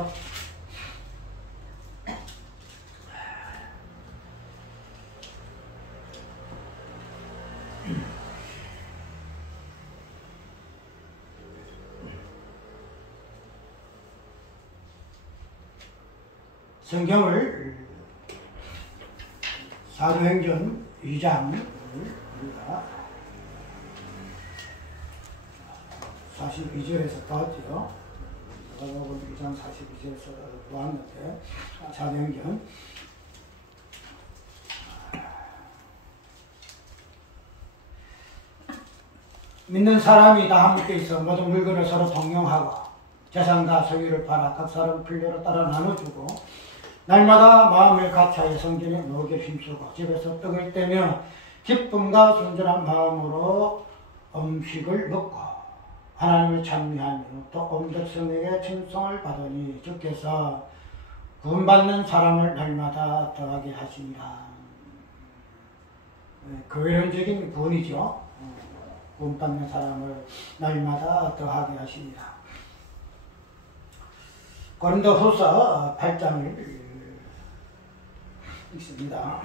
그렇죠? 성경을 사도행전 2장을 우리가 42절에서 봤죠. 누가복음 2장 42절에서 보았는데, 사도행전 믿는 사람이 다 함께 있어 모든 물건을 서로 동용하고 재산과 소유를 팔아 각 사람 필요로 따라 나눠주고 날마다 마음을 같이하여 성전에 모으게 힘쓰고 집에서 떡을 떼며 기쁨과 순전한 마음으로 음식을 먹고 하나님을 찬미하며 또 온 백성에게稱颂을 받으니 주께서 구원받는 사람을 날마다 더하게 하시니라. 교회론적인 구원이죠. 구원받는 사람을 날마다 더하게 하시니라. 고린도후서 8장을 읽습니다.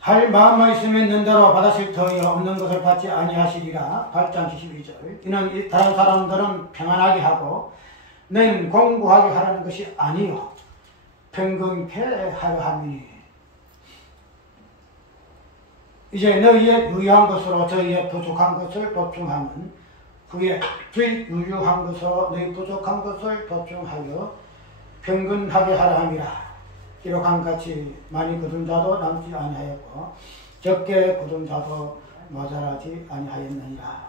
할 마음만 있으면 있는 대로 받으실 터이요 없는 것을 받지 아니하시리라. 8장 72절. 이는 다른 사람들은 평안하게 하고 너희는 공부하게 하라는 것이 아니요 평균케 하려 함이니 이제 너희의 유효한 것으로 저희의 부족한 것을 보충하면 후에 주의 유효한 것으로 너희 부족한 것을 보충하여 평균하게 하라 함이라. 기록한 같이 많이 거둔 자도 남지 아니하였고 적게 거둔 자도 모자라지 아니하였느니라.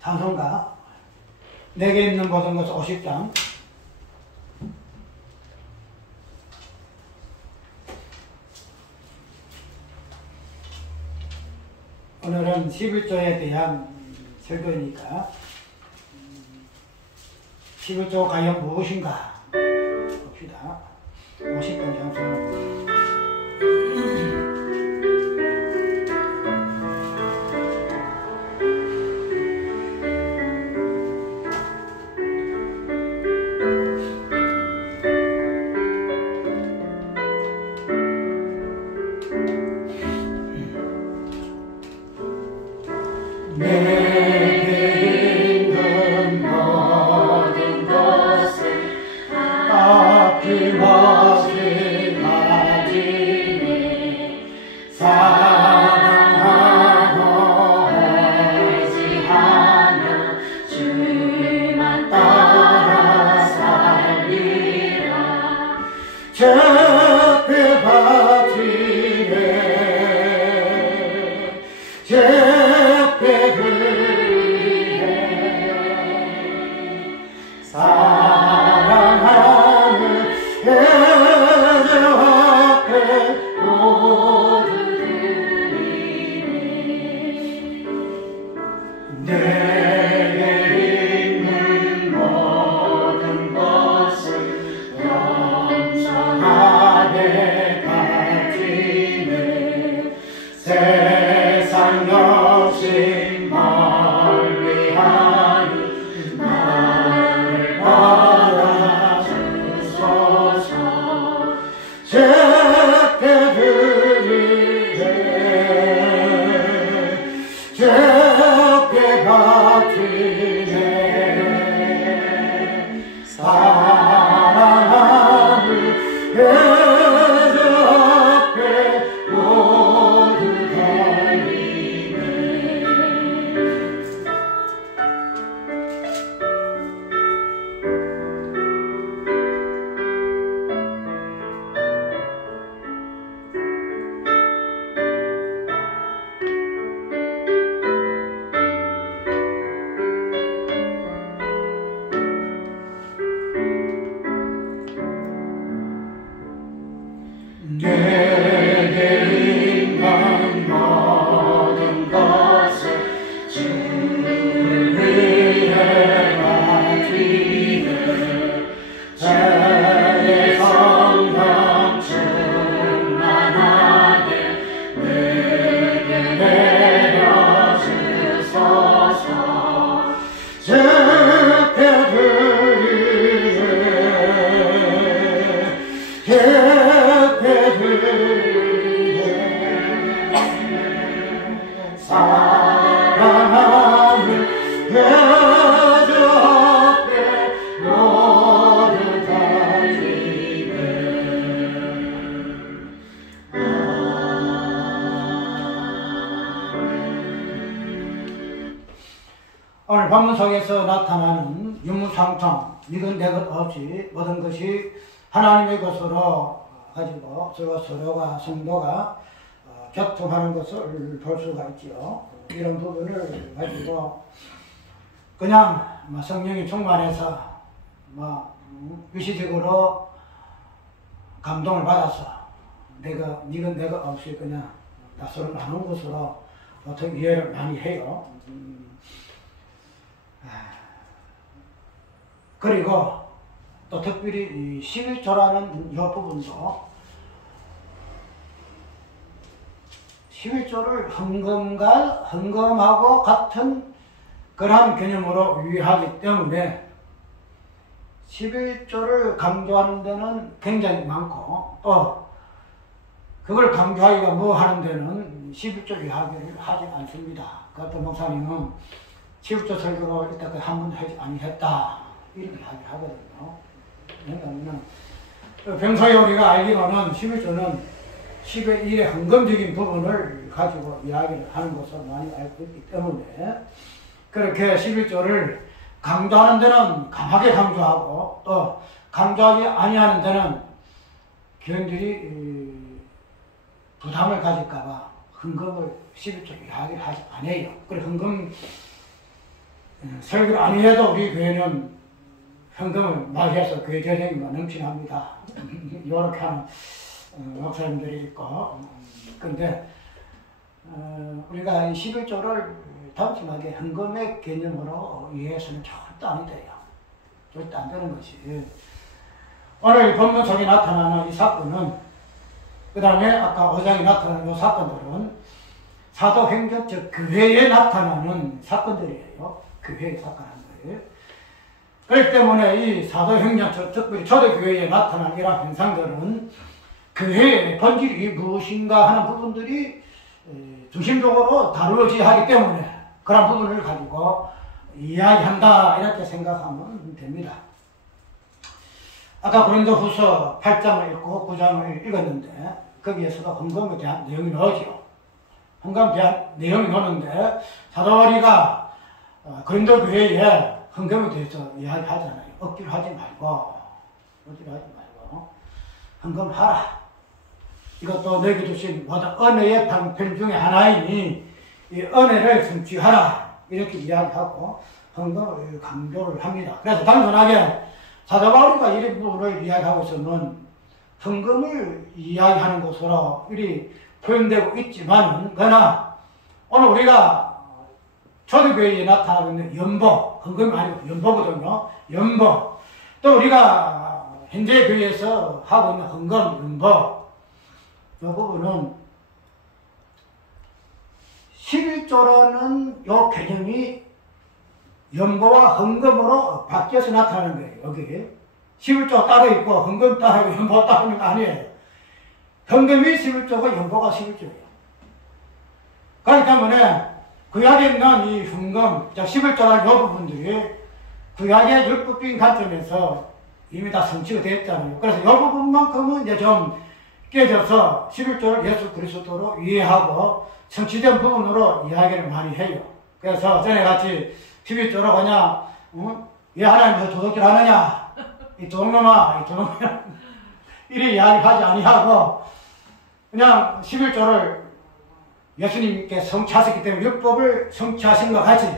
찬송가 내게 있는 모든 것 50장 오늘은 11조에 대한 설교니까 11조 과연 무엇인가 봅시다. 50번 장소 오늘 본문 속에서 나타나는 유무상통, 이건 내 것 없이 모든 것이 하나님의 것으로 가지고 서로가 성도가 교통하는 것을 볼 수가 있지요. 이런 부분을 가지고 그냥 성령이 충만해서 의식적으로 감동을 받아서 이건 내가 없이 그냥 서로 나눈 것으로 보통 이해를 많이 해요. 그리고 또 특별히 이 11조라는 이 부분도 11조를 헌금하고 같은 그러한 개념으로 유의하기 때문에 11조를 강조하는 데는 굉장히 많고 또 그걸 강조하기가 뭐 하는 데는 11조 이야기를 하지 않습니다. 그 어떤 목사님은 11조 설교를 이때까지 한 번도 하지 아니했다 이렇게 이야기를 하거든요. 왜냐하면 평소에 우리가 알기로는 11조는 10의 1의 헌금적인 부분을 가지고 이야기를 하는 것을 많이 알고 있기 때문에 그렇게 11조를 강조하는 데는 강하게 강조하고 또 강조하지 아니하는 데는 교인들이 부담을 가질까봐 헌금을 11조 이야기를 하지 않아요. 그래 헌금 설교를 안 해도 우리 교회는 헌금을 많이 해서 교회 재정이 넘친합니다. 이렇게 하는 목사님들이 있고 근데 우리가 11조를 단순하게 헌금의 개념으로 이해해서는 절대 안 돼요. 절대 안 되는 것이 오늘 본문 속에 나타나는 이 사건은 그 다음에 아까 5장에 나타나는 이 사건들은 사도행전 즉 교회에 나타나는 사건들이에요. 교회에 나타나는 거예요. 그렇기 때문에 이 사도행전 특별히 초대교회에 나타난 이러한 현상들은 교회의 본질이 무엇인가 하는 부분들이 중심적으로 다루어져야 하기 때문에 그런 부분을 가지고 이야기한다 이렇게 생각하면 됩니다. 아까 고린도후서 8장을 읽고 9장을 읽었는데 거기에서도 헌금에 대한 내용이 나오죠. 헌금에 대한 내용이 나오는데 사도 바울이가 고린도 교회에 헌금에 대해서 이야기하잖아요. 억지로 하지 말고 헌금하라. 이것도 너에게 주신 모든 은혜의 방편 중에 하나이니 이 은혜를 성취하라 이렇게 이야기하고 헌금을 강조를 합니다. 그래서 단순하게 사도 바울이가 이 부분을 이야기하고 있으면 헌금을 이야기하는 것으로 이리 표현되고 있지만 그러나 오늘 우리가 초대교회에 나타나고 있는 연보, 헌금이 아니고 연보거든요. 연보. 또 우리가 현재 교회에서 하고 있는 헌금, 연보 이 부분은 11조라는 이 개념이 연보와 헌금으로 바뀌어서 나타나는 거예요. 여기 11조 따로 있고 헌금 따로 있고 연보 따로 있는 거 아니에요. 헌금이 11조고 연보가 11조예요. 그렇기 때문에 구약에 있는 이 헌금, 즉 11조라는 이 부분들이 구약의 율법적인 관점에서 이미 다 성취가 되었잖아요. 그래서 이 부분만큼은 이제 좀 깨져서 11조를 예수 그리스도로 이해하고 성취된 부분으로 이야기를 많이 해요. 그래서 전에 같이 11조로 그냥 왜 하나님께서 도둑질 하느냐 이 도둑놈아 이리 이야기하지 아니하고 그냥 11조를 예수님께 성취하셨기 때문에 율법을 성취하신 것 같이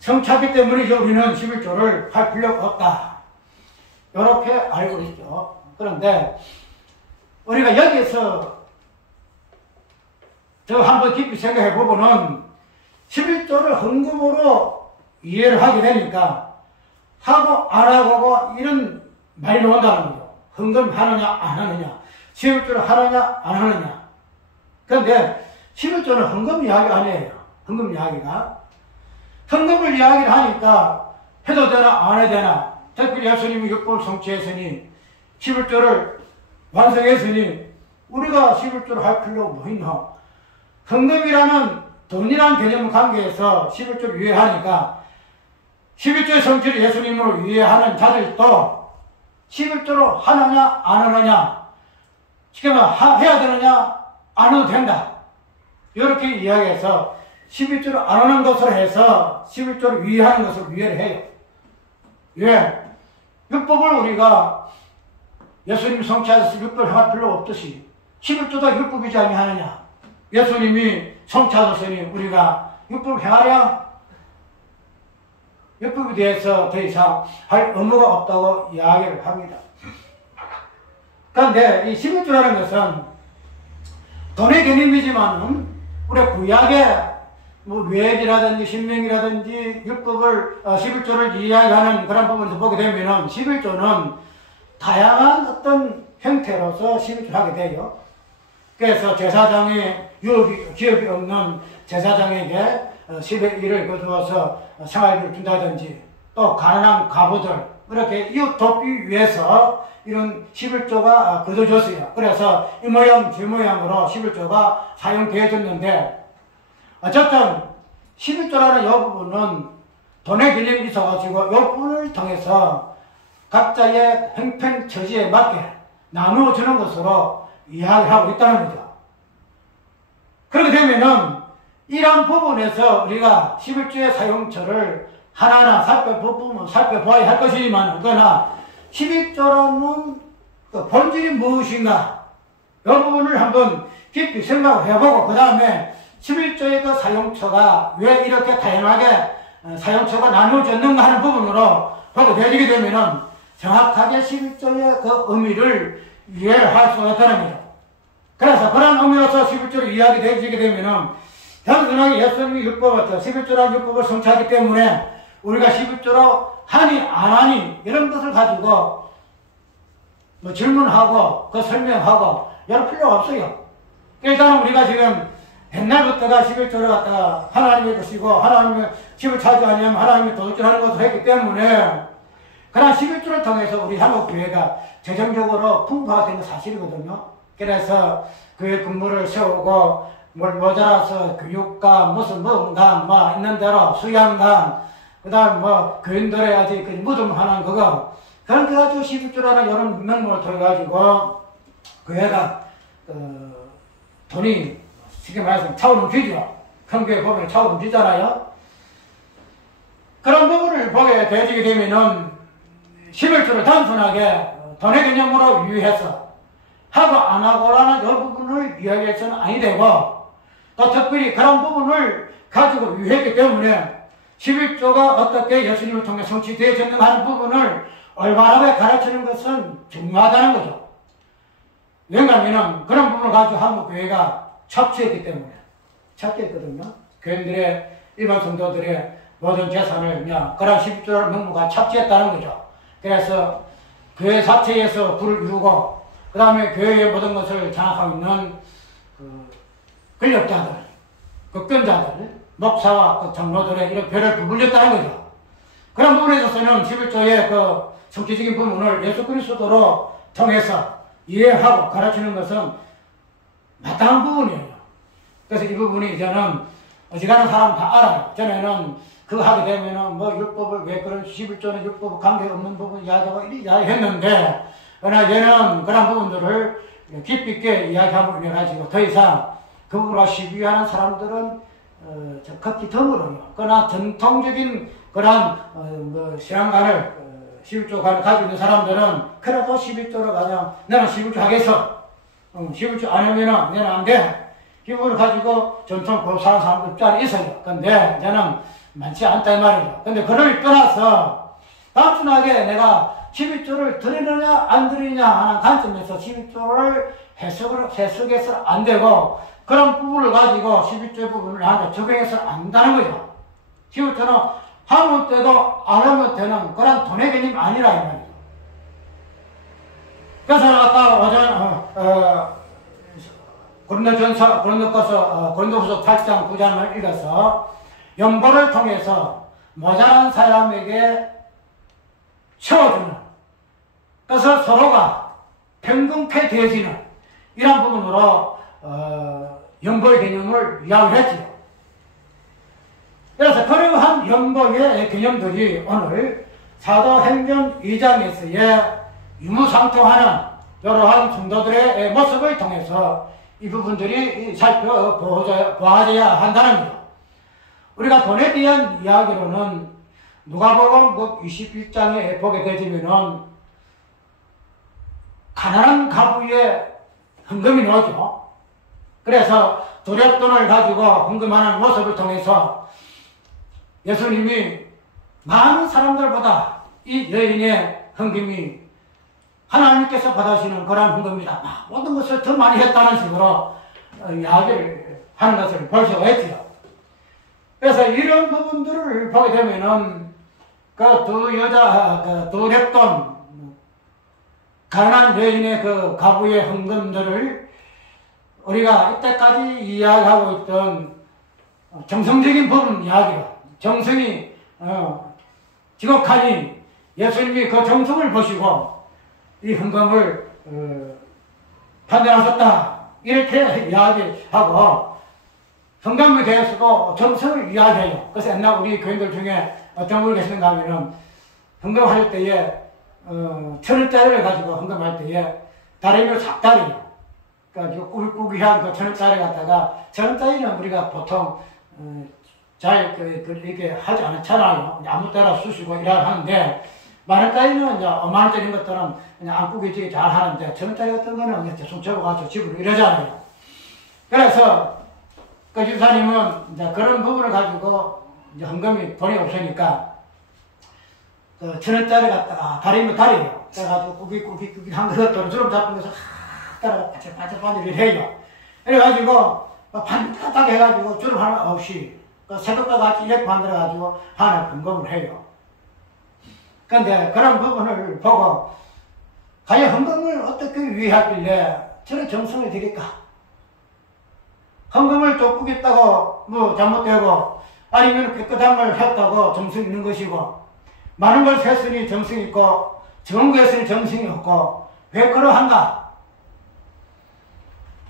성취하기 때문에 우리는 11조를 할 필요가 없다 이렇게 알고 있죠. 그런데 우리가 여기에서 저 한번 깊이 생각해 보면은 11조를 헌금으로 이해를 하게 되니까 하고 안 하고 이런 말이 나온다는 거죠. 헌금 하느냐 안 하느냐 11조를 하느냐 안 하느냐. 그런데 11조는 헌금 이야기 아니에요. 헌금 이야기가 헌금을 이야기를 하니까 해도 되나 안 해도 되나. 특별히 예수님이 율법을 성취했으니 11조를 완성했으니 우리가 11조를 할 필요가 뭐 있나. 헌금이라는 돈이라는 개념 관계에서 11조를 이해하니까 11조의 성취를 예수님으로 이해하는 자들도 11조로 하느냐 안 하느냐 쉽게 말하면 해야 되느냐 안 해도 된다 이렇게 이야기해서 11조를 안 하는 것으로 해서 11조를 위의하는 것을 위의를 해요. 왜? 율법을 우리가 예수님 성취하셔서 율법을 행할 필요 없듯이 11조도 율법이지 아니하느냐. 예수님이 성취하셨으니 우리가 율법을 행하랴? 율법에 대해서 더 이상 할 의무가 없다고 이야기를 합니다. 그런데 이 11조라는 것은 돈의 개념이지만 우리 구약의 레위기라든지 신명이라든지 율법을 11조를 이야기하는 그런 부분에서 보게 되면은 11조는 다양한 어떤 형태로서 11조를 하게 돼요. 그래서 제사장의 기업이 없는 제사장에게 10의 1을 거두어서 생활비를 준다든지 또 가난한 과부들 이렇게 이웃 돕기 위해서 이런 11조가 거둬졌어요. 그래서 이 모양 저 모양으로 11조가 사용되어졌는데 어쨌든 11조라는 이 부분은 돈의 개념이 있어가지고 이 부분을 통해서 각자의 형편 처지에 맞게 나누어주는 것으로 이야기하고 있다는 거죠. 그렇게 되면은 이런 부분에서 우리가 11조의 사용처를 하나하나 살펴보아야 할 것이지만 그러나 11조라는 그 본질이 무엇인가 이 부분을 한번 깊이 생각을 해보고 그 다음에 11조의 그 사용처가 왜 이렇게 다양하게 사용처가 나누어졌는가 하는 부분으로 보고 되지게 되면은 정확하게 11조의 그 의미를 이해할 수가 있다는 거죠. 그래서 그런 의미로서 11조를 이야기되게 되면은 단순하게 예수님이 율법, 11조라는 율법을 성취하기 때문에 우리가 11조로 하니 안 하니 이런 것을 가지고 질문하고 그 설명하고 이럴 필요가 없어요. 일단은 우리가 지금 옛날부터가 11조를 갖다가 하나님의 것이고 하나님의 집을 차지하려면 하나님의 도둑질하는 것을 했기 때문에 그런 11조를 통해서 우리 한국교회가 재정적으로 풍부하게 된 사실이거든요. 그래서 교회 근무를 세우고 모자라서 교육감 무슨 뭔가 있는 대로 수양관 그 다음 교인들의 아직 그 무덤하는 그거 그런 게 가지고 11조라는 이런 명목을 통해 가지고 교회가 돈이 쉽게 말해서 차고 넘치죠. 큰 교회 보면 차고 넘치잖아요. 그런 부분을 보게 되어지게 되면은 11조를 단순하게 돈의 개념으로 유의해서 하고 안 하고라는 이 부분을 이야기해서는 아니 되고 또 특별히 그런 부분을 가지고 유의했기 때문에 11조가 어떻게 예수님을 통해 성취되어졌는가 하는 부분을 올바르게 가르치는 것은 중요하다는 거죠. 왜냐하면 그런 부분을 가지고 한국교회가 착취했기 때문에 착취했거든요. 교인들의 일반 성도들의 모든 재산을 그냥 그런 11조를 명무가 착취했다는 거죠. 그래서 교회 자체에서 불을 이루고 그 다음에 교회의 모든 것을 장악하고 있는 권력자들, 극권자들, 목사와 그 장로들의 이런 별을 부풀렸다는 거죠. 그런 부분에 있어서는 11조의 그 성취적인 부분을 예수 그리스도로 통해서 이해하고 가르치는 것은 마땅한 부분이에요. 그래서 이 부분이 이제는 어지간한 사람 다 알아요. 전에는 그거 하게 되면은 율법을 왜 그런 11조는 율법 관계없는 부분 이야기하고 이렇게 이야기했는데 그러나 얘는 그런 부분들을 깊이 있게 이야기하고 이래가지고 더 이상 그 부분과 시비하는 사람들은 극히 드물어요. 그러나 전통적인 그런 신앙관을 11조관을 가지고 있는 사람들은 그래도 11조를 그냥 나는 11조 하겠어. 11조 안 하면은 나는 안 돼. 이 부분을 가지고 전통 고사하는 사람들 잘 있어요. 근데 이제는 많지 않다 이 말이죠. 근데 그를 떠나서 단순하게 내가 11조를 드리느냐 안 드리느냐 하는 관점에서 11조를 해석해서 안 되고 그런 부분을 가지고 11조의 부분을 나한테 적용해서 안다는 거죠. 11조는 하면 때도 안 하면 되는 그런 돈의 개념이 아니라 이 말이죠. 그래서 아까 오전 고린도후서 8장 9장을 읽어서 연보를 통해서 모자란 사람에게 채워주는 그래서 서로가 평등케 되어지는 이런 부분으로 연보의 개념을 이야기했지요. 그래서 그러한 연보의 개념들이 오늘 사도행전 2장에서의 유무상통하는 여러한 성도들의 모습을 통해서 이 부분들이 살펴보아야 한다는 거죠. 우리가 돈에 대한 이야기로는 누가복음 21장에 보게 되지면은 가난한 가부에 헌금이 나오죠. 그래서 두렵돈을 가지고 헌금하는 모습을 통해서 예수님이 많은 사람들보다 이 여인의 헌금이 하나님께서 받으시는 그런 헌금이다. 모든 것을 더 많이 했다는 식으로 이야기를 하는 것을 볼 수가 있죠. 그래서 이런 부분들을 보게 되면은 그 두 여자, 그 두렵돈, 가난한 여인의 그 가부의 헌금들을 우리가 이때까지 이야기하고 있던 정성적인 부분 이야기가 정성이 지극하니 예수님이 그 정성을 보시고 이 헌금을 판단하셨다 이렇게 이야기하고 헌금에 대해서도 정성을 이야기해요. 그래서 옛날 우리 교인들 중에 어떤 분이 계시는가 하면은 헌금할 때에 1,000원짜리를 가지고 헌금할 때에 다리미로 작다리요. 그러니까 꾸깃꾸깃한 그 1,000원짜리 갖다가 1,000원짜리는 우리가 보통 잘 이렇게 하지 않잖아요. 아무 때나 쑤시고 이래야 하는데 만원짜리는 이제 5만원짜리 것들은 그냥 안 꾸깃지게 잘 하는데 1,000원짜리 같은 거는 그냥 대충 접어가지고 집으로 이러잖아요. 그래서 그 집사님은 이제 그런 부분을 가지고 이제 헌금이 돈이 없으니까 그 1,000원짜리 갖다가 다리면 다리요. 그래가지고 꾸깃꾸깃 한 것들을 주름 잡은 것을 따라가 바짝바짝 해요. 그래가지고 반듯하게 해가지고 주름 하나 없이 그 새것과 같이 이렇게 만들어가지고 하나 헌금을 해요. 그런데 그런 부분을 보고 과연 헌금을 어떻게 위하길래 저런 정성을 들일까? 헌금을 좀 꾸겼다고 뭐 잘못되고 아니면 깨끗한 걸 했다고 정성 있는 것이고 많은 걸 했으니 정성 있고 적은 거 했으니 정성이 없고 왜 그러한가?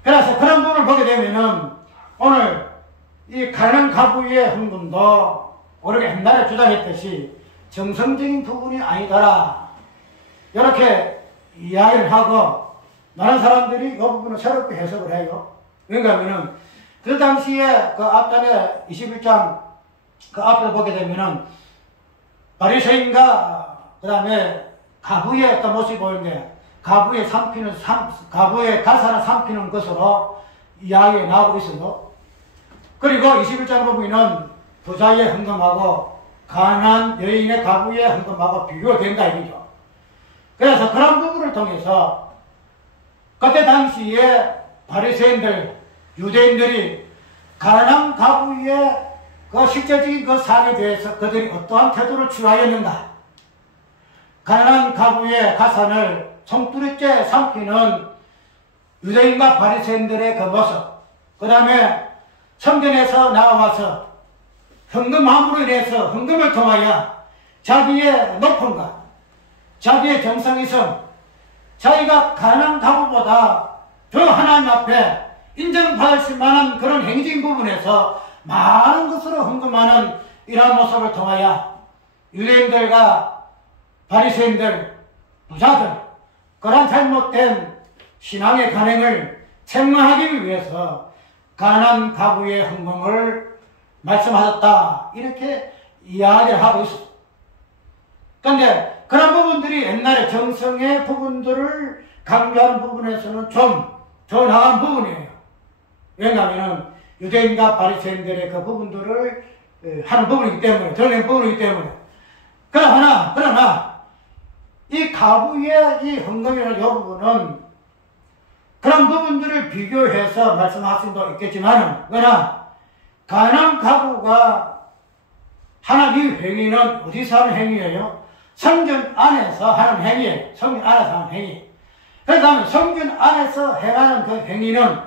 그래서 그런 부분을 보게 되면은 오늘 이 가난한 가부의 헌금도 우리가 옛날에 주장했듯이 정성적인 부분이 아니더라 이렇게 이야기를 하고 많은 사람들이 이 부분을 새롭게 해석을 해요. 왜냐하면은 그 당시에 그 앞전에 21장 그 앞에 보게 되면은 바리새인과 그 다음에 가부의 어떤 모습이 보이는데 가부의 가사를 삼키는 것으로 이야기가 나오고 있어요. 그리고 21장 보면은 부자의 헌금하고 가난한 여인의 가부의 헌금하고 비교가 된다 이거죠. 그래서 그런 부분을 통해서 그때 당시에 바리새인들, 유대인들이 가난한 가부의 그 실제적인 그 삶에 대해서 그들이 어떠한 태도를 취하였는가? 가난한 가부의 가산을 송두리째 삼키는 유대인과 바리새인들의 그 모습, 그 다음에 성전에서 나와서 헌금함으로 인해서 헌금을 통하여 자기의 높음과 자기의 정성이성, 자기가 가난한 가부보다 더 하나님 앞에 인정받을 만한 그런 행적인 부분에서 많은 것으로 헌금하는 이러한 모습을 통하여 유대인들과 바리새인들, 부자들 그런 잘못된 신앙의 간행을 책망하기 위해서 가난한 가부의 헌금을 말씀하셨다 이렇게 이야기를 하고 있습니다. 그런데 그런 부분들이 옛날에 정성의 부분들을 강조하는 부분에서는 좀 더 나은 부분이에요. 왜냐하면 유대인과 바리새인들의 그 부분들을 하는 부분이기 때문에 드러낸 부분이기 때문에 그러나 이 가부의 이 헌금이라는 이 부분은 그런 부분들을 비교해서 말씀하신 수도 있겠지만 그러나 가난한 가부가 하나님 행위는 어디서 하는 행위예요? 성전 안에서 하는 행위예요. 성전 안에서 하는 행위. 그러니까 성전 안에서 행하는 그 행위는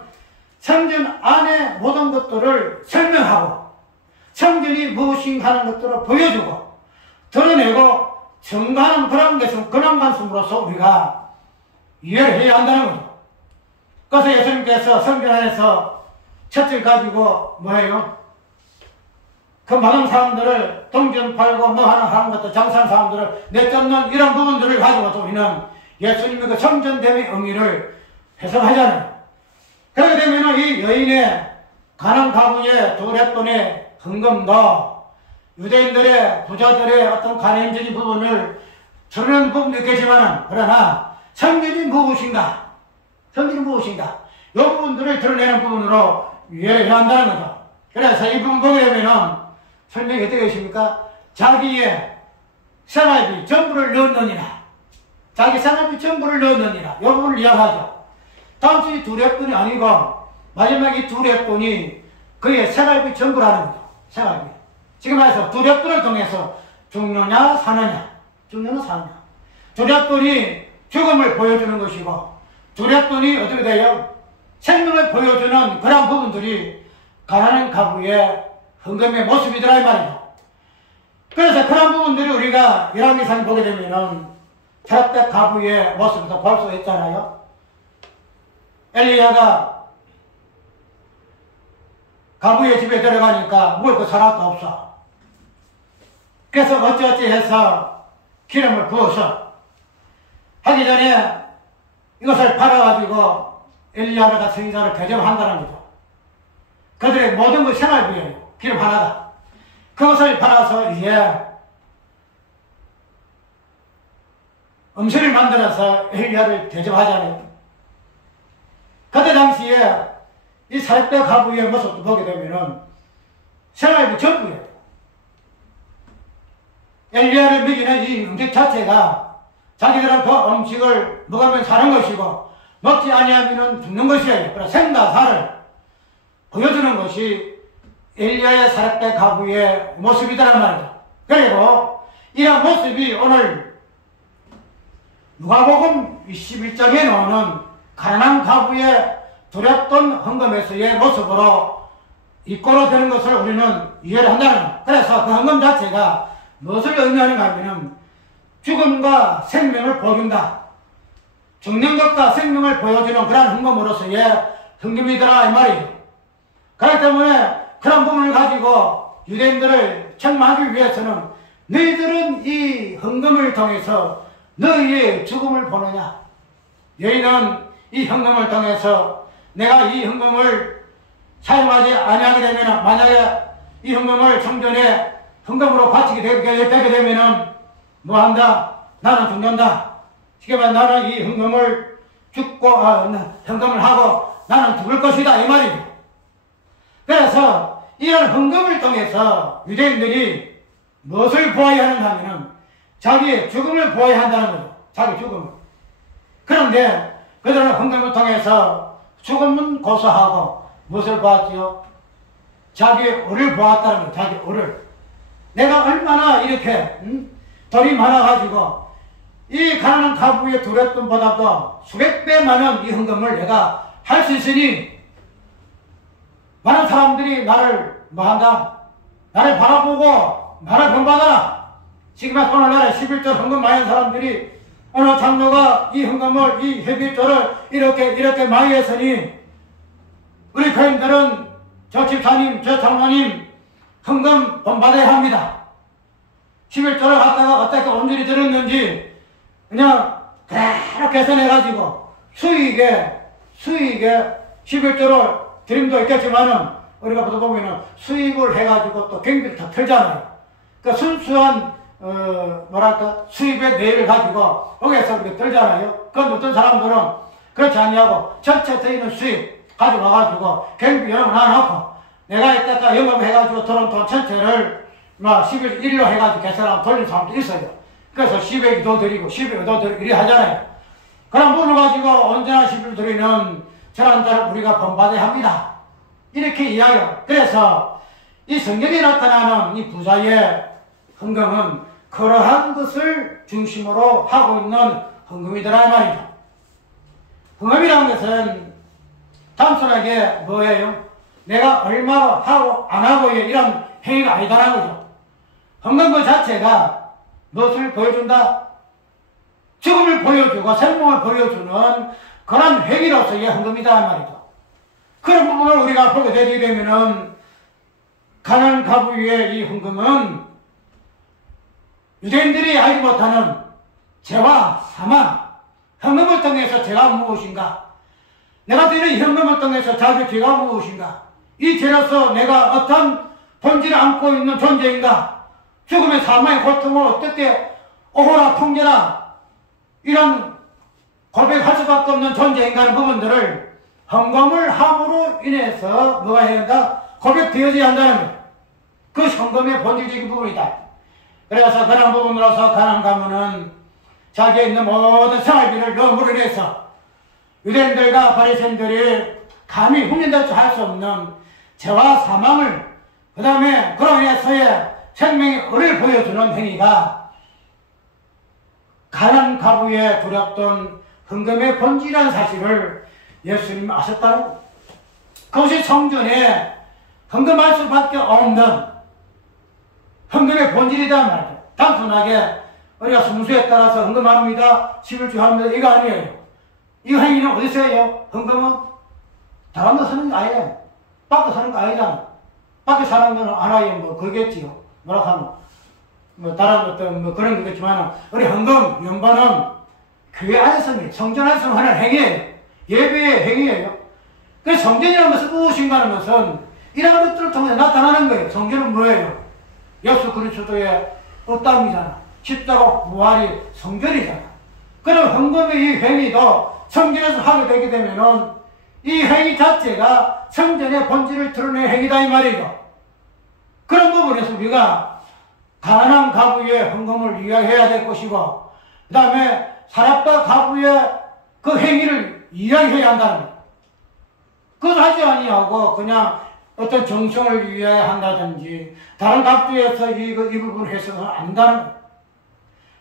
성전 안의 모든 것들을 설명하고 성전이 무엇인가 하는 것들을 보여주고 드러내고 증거하는 그런 관점으로서 우리가 이해를 해야 한다는 거죠. 그래서 예수님께서 성전 안에서 첫 절 가지고 뭐예요? 그 많은 사람들을 동전 팔고 뭐 하는 것도 장사하는 사람들을 내쫓는 이런 부분들을 가지고도 우리는 예수님의 그 성전됨의 의미를 해석하잖아요. 그렇게 되면 이 여인의 가난 가부의 두렛돈의 헌금도 유대인들의 부자들의 어떤 간행적인 부분을 드러내는 부분도 있겠지만, 그러나 성경이 무엇인가? 성경이 무엇인가? 이 부분들을 드러내는 부분으로 이해를 해야 한다는 거죠. 그래서 이 부분 보게 되면은 설명이 어떻게 되십니까? 자기의 생활비 전부를 넣느니라. 자기 생활비 전부를 넣느니라. 이 부분을 이야기하죠. 다음 주에 두렵돈이 아니고 마지막 이 두렵돈이 그의 생활비 전부라는 거죠. 생활비. 지금 말해서 두렵돈을 통해서 죽느냐 사느냐. 죽느냐 사느냐. 두렵돈이 죽음을 보여주는 것이고 두렵돈이 어떻게 돼요? 생명을 보여주는 그런 부분들이 가난한 가부의 헌금의 모습이더라 이 말이죠. 그래서 그런 부분들이 우리가 열왕기상 보게 되면은 사렙대 가부의 모습에서 볼 수 있잖아요. 엘리야가 가부의 집에 들어가니까 먹을 것 하나도 없어. 그래서 어찌어찌 해서 기름을 부어서 하기 전에 이것을 팔아가지고 엘리야가 성자를 대접한다는 거죠. 그들의 모든 것 생활비예요. 기름 하나가. 그것을 팔아서 이제 음식을 만들어서 엘리야를 대접하잖아요. 그때 당시에 이 사렙대 가부의 모습도 보게 되면은 생활비 전부예요. 엘리야를 먹이는 이 음식 자체가 자기들은 그 음식을 먹으면 사는 것이고 먹지 아니하면 죽는 것이에요. 그래서 생과 사를 보여주는 것이 엘리야의 사렙대 가부의 모습이라는 말이죠. 그리고 이런 모습이 오늘 누가복음 21장에 나오는 가난한 가부의 두렵돈 헌금에서의 모습으로 입고로 되는 것을 우리는 이해를 한다는 거예요. 그래서 그 헌금 자체가 무엇을 의미하는가 하면 죽음과 생명을 보여준다. 죽는 것과 생명을 보여주는 그런 헌금으로서의 헌금이더라 이 말이죠. 그렇기 때문에 그런 부분을 가지고 유대인들을 책망하기 위해서는 너희들은 이 헌금을 통해서 너희의 죽음을 보느냐? 너희는 이 헌금을 통해서 내가 이 헌금을 사용하지 아니하게 되면 만약에 이 헌금을 성전에 헌금으로 바치게 되게 되면은 뭐 한다? 나는 죽는다. 쉽게 말해 나는 이 헌금을 헌금을 하고 나는 죽을 것이다 이 말이죠. 그래서 이런 헌금을 통해서 유대인들이 무엇을 보아야 하는가 하면은 자기의 죽음을 보아야 한다는 거죠. 자기 죽음을. 그런데 그들은 헌금을 통해서 죽음은 고소하고 무엇을 보았지요? 자기의 을을 보았다는 거죠. 자기 을을. 내가 얼마나 이렇게 돈이 많아가지고 이 가난한 가부의 두렵돈보다도 수백 배 많은 이 헌금을 내가 할 수 있으니 많은 사람들이 나를 뭐한다? 나를 바라보고 나를 본받아라. 지금 오늘날에 11조 헌금 많이 한 사람들이 어느 장로가 이 헌금을 이 11조를 이렇게 많이 했으니 우리 교인들은 저 집사님 저 장로님 헌금 본받아야 합니다. 11조를 갖다가 어떻게 온전히 들었는지 그냥 그대로 계산해가지고 수익에 11조를 드림도 있겠지만은 우리가 보다 보면은 수익을 해가지고 또 경비를 다 털잖아요. 그 순수한 수입의 내일을 가지고 여기에서 이렇게 들잖아요. 그런데 어떤 사람들은 그렇지 않냐고 전체 드리는 수입 가져와가지고 경비 여러 번 놔놓고 내가 이따가 영업해가지고 들어온 돈 전체를 10일 1일로 해가지고 계산하고 돌리는 사람도 있어요. 그래서 10일 더 드리고 10일 더 드리고 이래 하잖아요. 그런 분을 가지고 언제나 10일 드리는 저런 자를 우리가 본받아야 합니다. 이렇게 이야기해요. 그래서 이 성경에 나타나는 이 부자의 헌금은 그러한 것을 중심으로 하고 있는 헌금이더라 말이죠. 헌금이라는 것은 단순하게 뭐예요? 내가 얼마로 하고 안 하고의 이런 행위가 아니다라는 거죠. 헌금 그 자체가 무엇을 보여준다? 죽음을 보여주고 생명을 보여주는 그런 행위로서의 헌금이다 말이죠. 그런 부분을 우리가 보게 되게 되면은 가난한 가부의 이 헌금은 유대인들이 알지 못하는 죄와 사망, 헌금을 통해서 죄가 무엇인가? 내가 드리는 현금을 통해서 자기 죄가 무엇인가? 이 죄로서 내가 어떤 본질을 안고 있는 존재인가? 죽음의 사망의 고통을 어떻게 오호라 통제라 이런 고백할 수밖에 없는 존재인가 하는 부분들을 헌금을 함으로 인해서 뭐가 해야 한다? 고백되어져야 한다는 거예요. 그 헌금의 본질적인 부분이다. 그래서 그런 부분으로서 가나안 가문은 자기에 있는 모든 생활비를 넣음으로 인해서 유대인들과 바리새인들이 감히 흉내낼 줄 할 수 없는 죄와 사망을 그 다음에 그로 인해서의 생명의 을을 보여주는 행위가 가난안 가부에 두렸던 헌금의 본질이라는 사실을 예수님이 아셨다는 겁니다. 그것이 성전에 헌금할 수밖에 없는 헌금의 본질이란 말이에요. 단순하게 우리가 순수에 따라서 헌금합니다, 11주 합니다, 이거 아니에요. 이 행위는 어디서 해요? 헌금은 다른 데 쓰는 게 아니에요. 밖에 사는 거 아니잖아. 밖에 사는 건 하나의 뭐 그겠지요. 뭐라 하면 뭐 다른 어떤 뭐 그런 거겠지만 우리 헌금 연반은 교회 안에서는 성전 안에서 하는 행위예요. 예배의 행위예요. 그래서 성전이라는 것은 무엇인가 하는 것은 이런 것들을 통해 나타나는 거예요. 성전은 뭐예요? 예수 그리스도의 어땀이잖아. 십자가 부활이 성전이잖아. 그럼 헌금의 이 행위도 성전에서 하게 되게 되면은 이 행위 자체가 성전의 본질을 드러내는 행위다 이 말이죠. 그런 부분에서 우리가 가난한 가부의 헌금을 이야기해야 될 것이고 그 다음에 사람과 가부의 그 행위를 이야기해야 한다는 거예요. 그걸 하지 아니하고 그냥 어떤 정성을 위해 한다든지 다른 각도에서 이 부분을 해서는 안 된다는 거예요.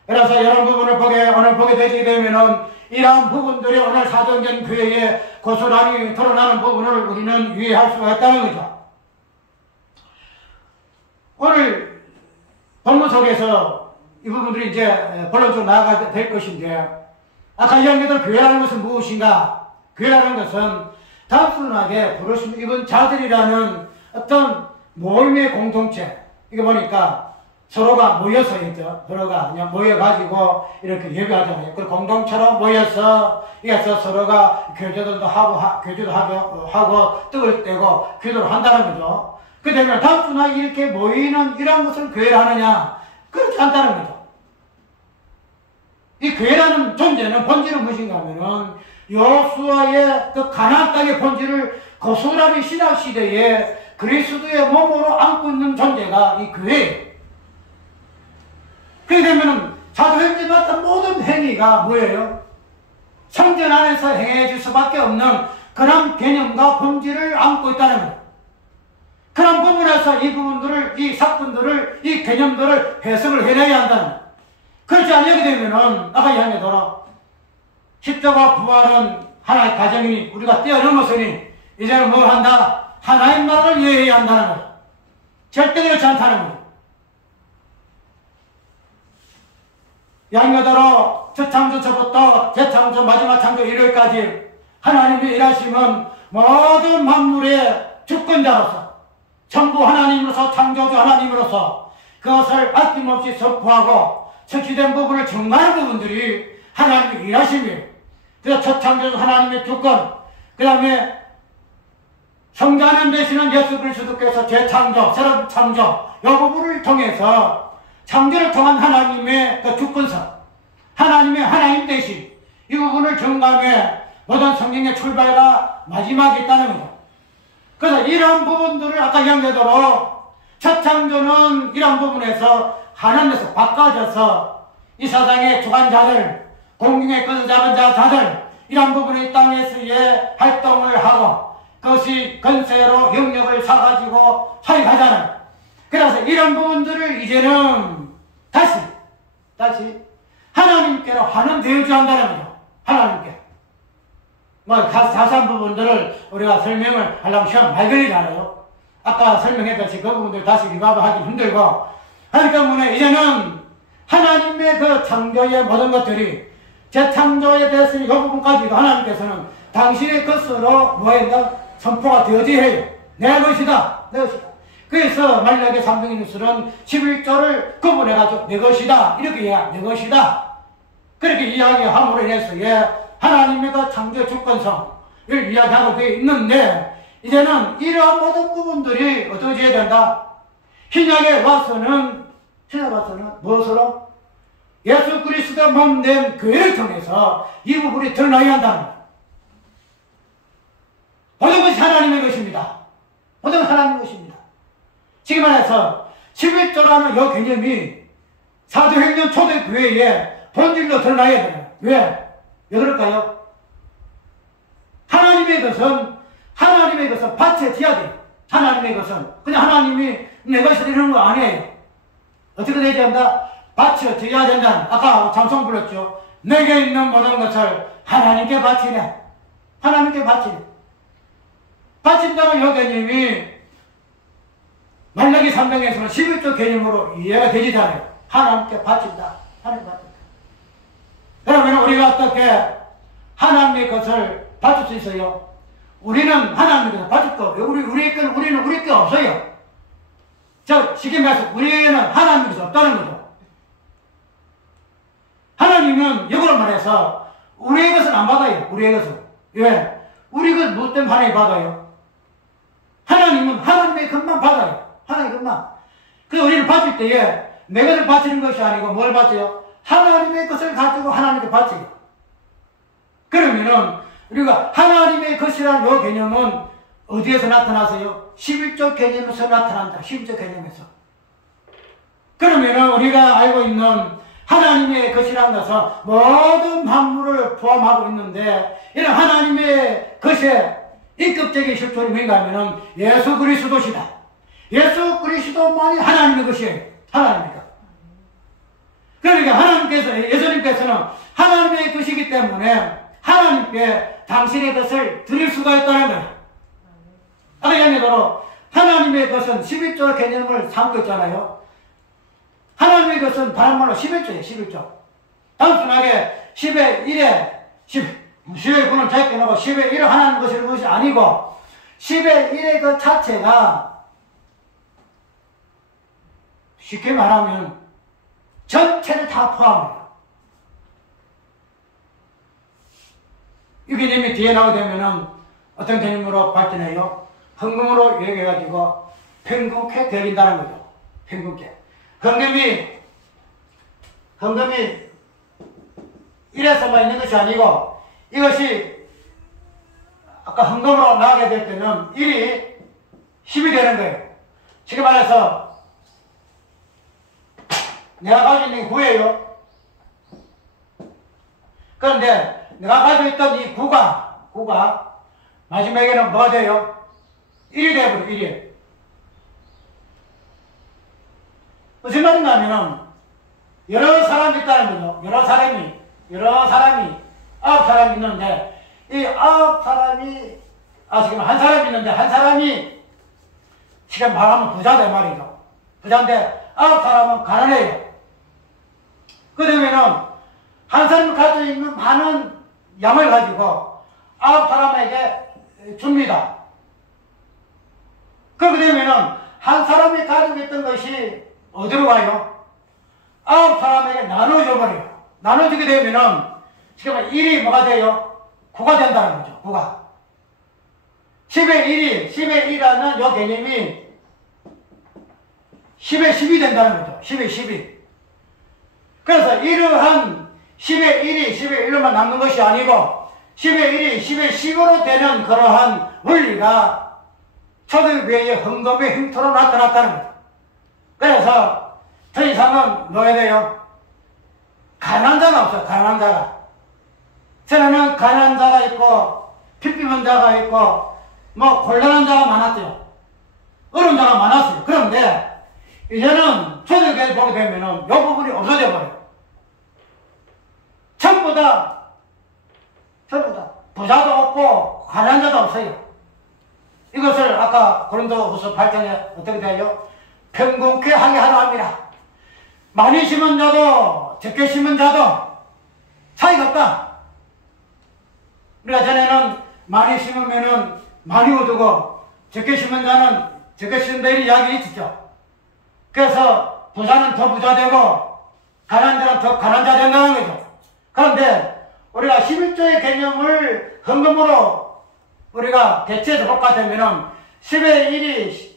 그래서 이런 부분을 오늘 보게 되게 되면은 이러한 부분들이 오늘 사도행전 교회에 고스란히 드러나는 부분을 우리는 이해할 수가 있다는 거죠. 오늘 본문 속에서 이 부분들이 이제 본론적으로 나아가게 될 것인데 아까 이야기했던 교회라는 것은 무엇인가? 교회라는 것은 단순하게 부르심 입은 자들이라는 어떤 모임의 공동체. 이게 보니까 서로가 모여서 있죠. 서로가 그냥 모여가지고 이렇게 예배하잖아요. 그 공동체로 모여서 이래서 서로가 교제도 하고 떡을 떼고 기도를 한다는 거죠. 그 되면 단순하게 이렇게 모이는 이런 것을 교회를 하느냐? 그렇지 않다는 거죠. 이 교회라는 존재는 본질은 무엇인가 하면은 여호수아의 그 가나안 땅의 본질을 고스란히 신학시대에 그리스도의 몸으로 안고 있는 존재가 이 교회예요. 그렇게 되면은 사도행전에 나타난 모든 행위가 뭐예요? 성전 안에서 행해질 수밖에 없는 그런 개념과 본질을 안고 있다는 거예요. 그런 부분에서 이 부분들을, 이 사건들을, 이 개념들을 해석을 해내야 한다는 거예요. 그렇지 않게 되면은 아까 이야기하더라. 십자가 부활은 하나의 가정이니 우리가 뛰어넘었으니 이제는 뭘 한다? 하나님 나라를 이해해야 한다는 거예요. 절대 그렇지 않다는 거예요. 양여대로 첫 창조서부터 재창조 마지막 창조 1회까지 하나님의 일하심은 모든 만물의 주권자로서 전부 하나님으로서 창조주 하나님으로서 그것을 아낌없이 선포하고 적시된 부분을 증가하는 부분들이 하나님의 일하심이에요. 그래서 첫 창조주 하나님의 주권, 그 다음에 성자는 되시는 예수 그리스도께서 재창조, 새로운 창조 이 부분을 통해서 창조를 통한 하나님의 그 주권성, 하나님의 하나님 되심 이 부분을 증가하며 모든 성경의 출발과 마지막이 있다는 거죠. 그래서 이런 부분들을 아까 이야기하도록 첫 창조는 이런 부분에서 하나님에서 바꿔져서 이 세상의 주관자들, 공중의 것을 잡은 자들 이런 부분이 땅에서의 활동을 하고 그것이 건세로 영역을 사가지고 활용하잖아요. 그래서 이런 부분들을 이제는 다시 하나님께로 환원되어줘야 한다는 거죠. 하나님께. 뭐 자세한 부분들을 우리가 설명을 하려면 시간 많이 걸리잖아요. 아까 설명했듯이 그 부분들 다시 리바이브하기 힘들고 하기 때문에 이제는 하나님의 그 창조의 모든 것들이 재창조에 대해서 이 부분까지도 하나님께서는 당신의 것으로 뭐했나 선포가 되어져야 해요. 내 것이다. 내 것이다. 그래서 만약에 삼등인술은 11조를 구분해가지고 내 것이다. 이렇게 이야기해. 내 것이다. 그렇게 이야기함으로 인해서 하나님의 그 창조 주권성을 이야기하고 되어 있는데 이제는 이러한 모든 부분들이 어떠해져야 된다? 신약에 와서는 무엇으로? 예수 그리스도 몸된 교회를 통해서 이 부분이 드러나야 한다는 거예요. 모든 것이 하나님의 것입니다. 모든 것이 하나님의 것입니다. 지금 말해서 11조라는 이 개념이 사도행전 초대교회에 본질로 드러나야 돼요. 왜? 왜 그럴까요? 하나님의 것은 바쳐져야 돼요. 하나님의 것은 그냥 하나님이 내 것이다 이런 거 아니에요. 어떻게 되지 한다? 바쳐져야 된다. 아까 찬송 불렀죠. 내게 있는 모든 것을 하나님께 바치래. 하나님께 바치래. 바친다는 이 개념이 말라기 3장에서는 11조 개념으로 이해가 되지잖아요. 하나님께 바친다. 하나님께 바친다. 그러면 우리가 어떻게 하나님의 것을 바칠 수 있어요? 우리는 하나님의 것을 바칠 거 없어요. 우리는 우리 게 없어요. 쉽게 말해서 우리에게는 하나님의 것이 없다는 거죠. 하나님은 역으로 말해서 우리의 것은 안 받아요. 우리의 것은. 왜? 우리 것 무엇 때문에 하나님 받아요? 하나님은 하나님의 것만 받아요. 하나님의 것만. 그래서 우리는 바칠 때에 내 것을 바치는 것이 아니고 뭘 바쳐요? 하나님의 것을 가지고 하나님께 바쳐요. 그러면은 우리가 하나님의 것이라는 이 개념은 어디에서 나타나서요? 11조 개념에서 나타난다. 11조 개념에서. 그러면은 우리가 알고 있는 하나님의 것이라는 것은 모든 만물을 포함하고 있는데 이런 하나님의 것의 인격적인 실존이 뭔가 하면은 예수 그리스도시다. 예수 그리스도만이 하나님의 것이에요. 하나님의 것. 그러니까 예수님께서는 하나님의 것이기 때문에 하나님께 당신의 것을 드릴 수가 있다는 거예요. 아까 얘기대로 하나님의 것은 11조 개념을 삼고 있잖아요. 하나님의 것은 다른 말로 11조예요. 11조. 단순하게 10의 1에 10의 9는 작게 놓고 10의 1을 하나님 것이라는 것이 아니고 10의 1의 그 자체가 쉽게 말하면 전체를 다 포함해요. 이 개념이 뒤에 나오게 되면은 어떤 개념으로 발전해요? 헌금으로 얘기해가지고 평균케 되어진다는 거죠. 평균케. 헌금이 이래서만 있는 것이 아니고 이것이 아까 헌금으로 나가게 될 때는 1이 10이 되는 거예요. 지금 말해서 내가 가지고 있는 게 9예요. 그런데 내가 가지고 있던 이 9가 마지막에는 뭐가 돼요? 1이 되어버려. 1이. 무슨 말인가 하면은 여러 사람이 있다는 거죠. 여러 사람이 9사람이 있는데 이 9사람이 지금 한 사람이 있는데 한 사람이 지금 말하면 부자다 말이죠. 부자인데 9사람은 가난해요. 그러면은 한 사람이 가지고 있는 많은 양을 가지고 9사람에게 줍니다. 그렇게 되면은 한 사람이 가지고 있던 것이 어디로 가요? 9사람에게 나눠줘버려요. 나눠주게 되면은 지금 1이 뭐가 돼요? 9가 된다는 거죠. 9가. 10의 1이라는 이 개념이 10의 10이 된다는 거죠. 10의 10이. 그래서 이러한 10의 1로만 남는 것이 아니고 10의 1이 10의 10으로 되는 그러한 원리가 초대교회의 헌금의 형태로 나타났다는 거예요. 그래서 더 이상은 뭐야 돼요? 가난한 자가 없어요. 가난한 자가. 전에는 가난한 자가 있고 핍빈한 자가 있고 뭐 곤란한 자가 많았어요. 어려운 자가 많았어요. 그런데 이제는 초대교회를 보게 되면은 이 부분이 없어져 버려요. 전부 다 부자도 없고 가난한 자도 없어요. 이것을 아까 고린도후서 8장에 어떻게 돼요? 평균케 하게 하려 합니다. 많이 심은 자도 적게 심은 자도 차이가 없다. 우리가 전에는 많이 심으면은 많이 얻고 적게 심은 자는 적게 심은 데 이야기 있었죠. 그래서 부자는 더 부자 되고 가난한 자는 더 가난한 자 된다는 거죠. 그런데 우리가 11조의 개념을 헌금으로 우리가 대체해서 바꿔 되면은 10의 1이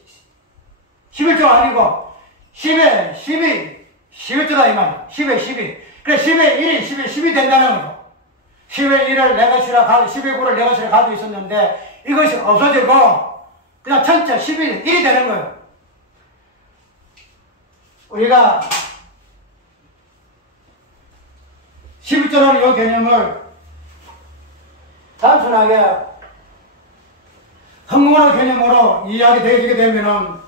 11조 아니고 10에 12, 11조다 이 말이야. 10에 12. 그래 10에 1이 10에 10이 된다는 거죠. 10의 1을 내 것이라 10의 9를 내 것이라 가지고 있었는데 이것이 없어지고 그냥 전체 10이 1이 되는 거예요. 우리가 11조라는 이 개념을 단순하게 헌금으로 개념으로 이해하게 되게 되면은